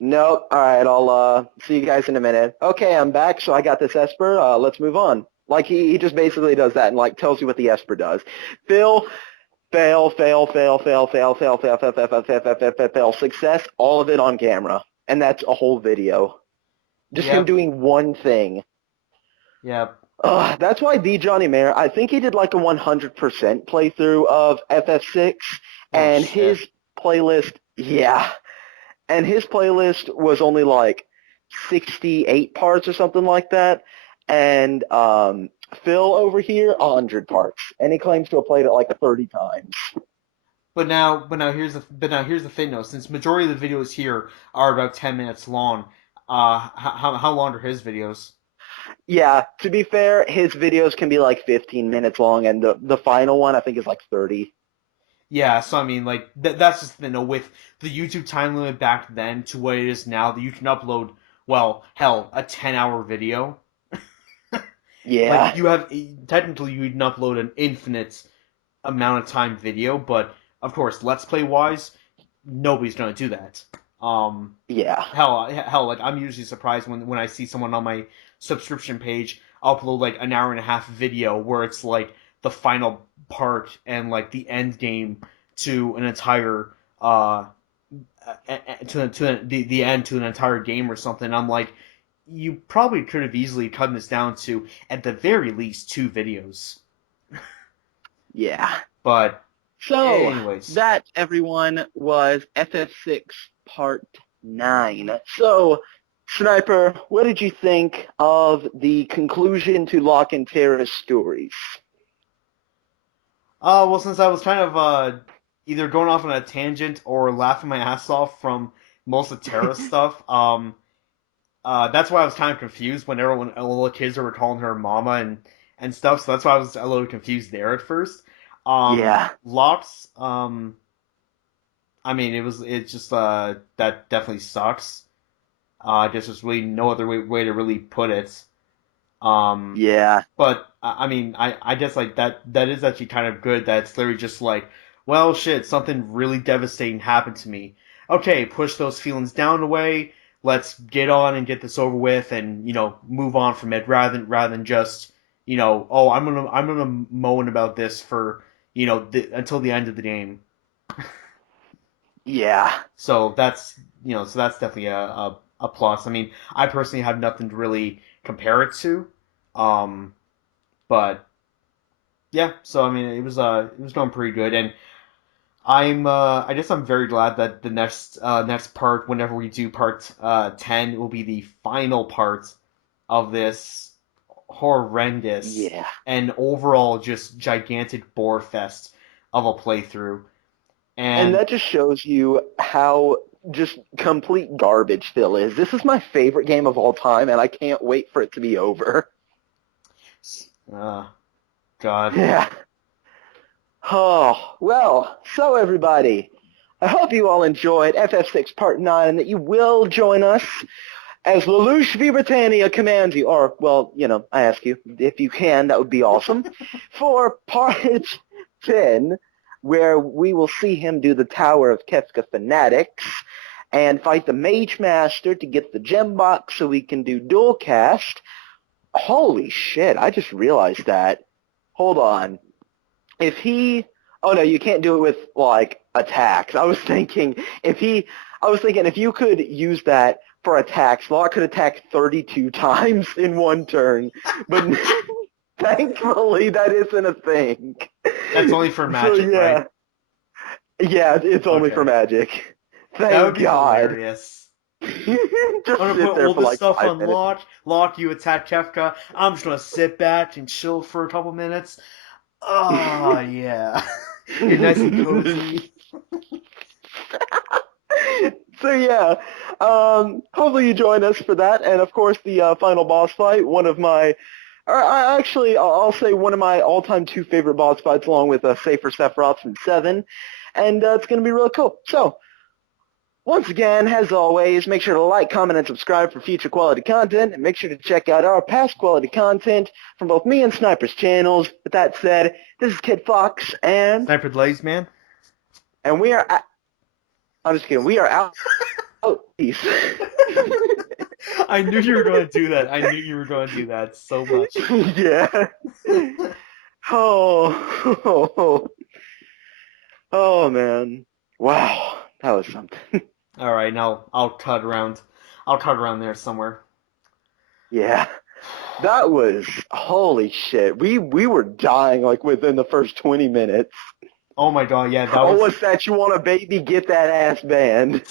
Nope, alright, I'll see you guys in a minute. Okay, I'm back, so I got this Esper, let's move on. Like, he just basically does that and, like, tells you what the Esper does. Phil fail, fail, fail, fail, fail, fail, fail, fail, fail, fail, fail, fail, fail, fail, fail, success, all of it on camera. And that's a whole video. Just him Yep. doing one thing. Yep. That's why the Johnny Mayer, I think he did like a 100% playthrough of FF6, and shit. his playlist, and his playlist was only like 68 parts or something like that, and Phil over here, 100 parts, and he claims to have played it like 30 times. But now here's the thing though. Since majority of the videos here are about 10 minutes long, how long are his videos? Yeah, to be fair, his videos can be like 15 minutes long, and the final one I think is like 30. Yeah, so I mean, like that's just the thing. Though, with the YouTube time limit back then to what it is now, that you can upload, well, hell, a 10-hour video. Yeah. Like you have technically you can upload an infinite amount of time video, but of course, Let's Play wise, nobody's gonna do that. Yeah. Hell, like I'm usually surprised when I see someone on my subscription page upload like an hour and a half video where it's like the final part and like the end game to an entire to the end to an entire game or something. I'm like, you probably could have easily cut this down to at the very least 2 videos. Yeah. But So, anyways, that, everyone, was FF6 Part 9. So, Sniper, what did you think of the conclusion to Locke and Tara's stories? well, since I was kind of either going off on a tangent or laughing my ass off from most of Tara's stuff, that's why I was kind of confused when all the kids were calling her mama and stuff. So that's why I was a little confused there at first. Yeah. Locks, I mean, it's just that definitely sucks. I guess there's really no other way to really put it. Yeah. But I mean, I guess like that is actually kind of good. That it's literally just like, well, shit, something really devastating happened to me. Okay, push those feelings down away. Let's get on and get this over with, and move on from it rather than just oh, I'm gonna moan about this for until the end of the game. Yeah. So that's definitely a plus. I mean, I personally have nothing to really compare it to. But yeah, so I mean, it was going pretty good, and I guess I'm very glad that the next part, whenever we do part 10, will be the final part of this horrendous Yeah. and overall just gigantic bore fest of a playthrough. And that just shows you how just complete garbage Phil is. This is my favorite game of all time, and I can't wait for it to be over. God. Yeah. Oh, well, so everybody, I hope you all enjoyed FF6 Part 9 and that you will join us as Lelouch v. Britannia commands you, or, well, I ask you, if you can, that would be awesome, for Part 10, where we will see him do the Tower of Kefka Fanatics and fight the Mage Master to get the gem box so we can do dual cast. Holy shit, I just realized that. Hold on. Oh no, you can't do it with, like, attacks. I was thinking if you could use that for attacks, Locke could attack 32 times in one turn, but thankfully that isn't a thing. That's only for magic, yeah. right? Yeah, it's only Okay. for magic. Thank That would be God. hilarious. Just I'm gonna sit put there all for this like stuff 5 on minutes. Locke, you attack Kefka. I'm just gonna sit back and chill for a couple minutes. Oh, yeah. You're nice and cozy. So yeah, hopefully you join us for that, and of course the final boss fight, I'll say one of my all-time 2 favorite boss fights, along with Safer Sephiroth from 7, and it's going to be really cool. So, once again, as always, make sure to like, comment, and subscribe for future quality content, and make sure to check out our past quality content from both me and Sniper's channels. With that said, this is Kid Fox, and Snipertheladiesman. we are I'm just kidding. We are out. Peace. I knew you were going to do that. I knew you were going to do that so much. Yeah. Oh. Oh man. Wow. That was something. All right, now I'll cut around. I'll cut around there somewhere. Yeah. That was holy shit. We were dying like within the first 20 minutes. Oh my god, yeah, that Oh, was. what's that? You want a baby? Get that ass banned.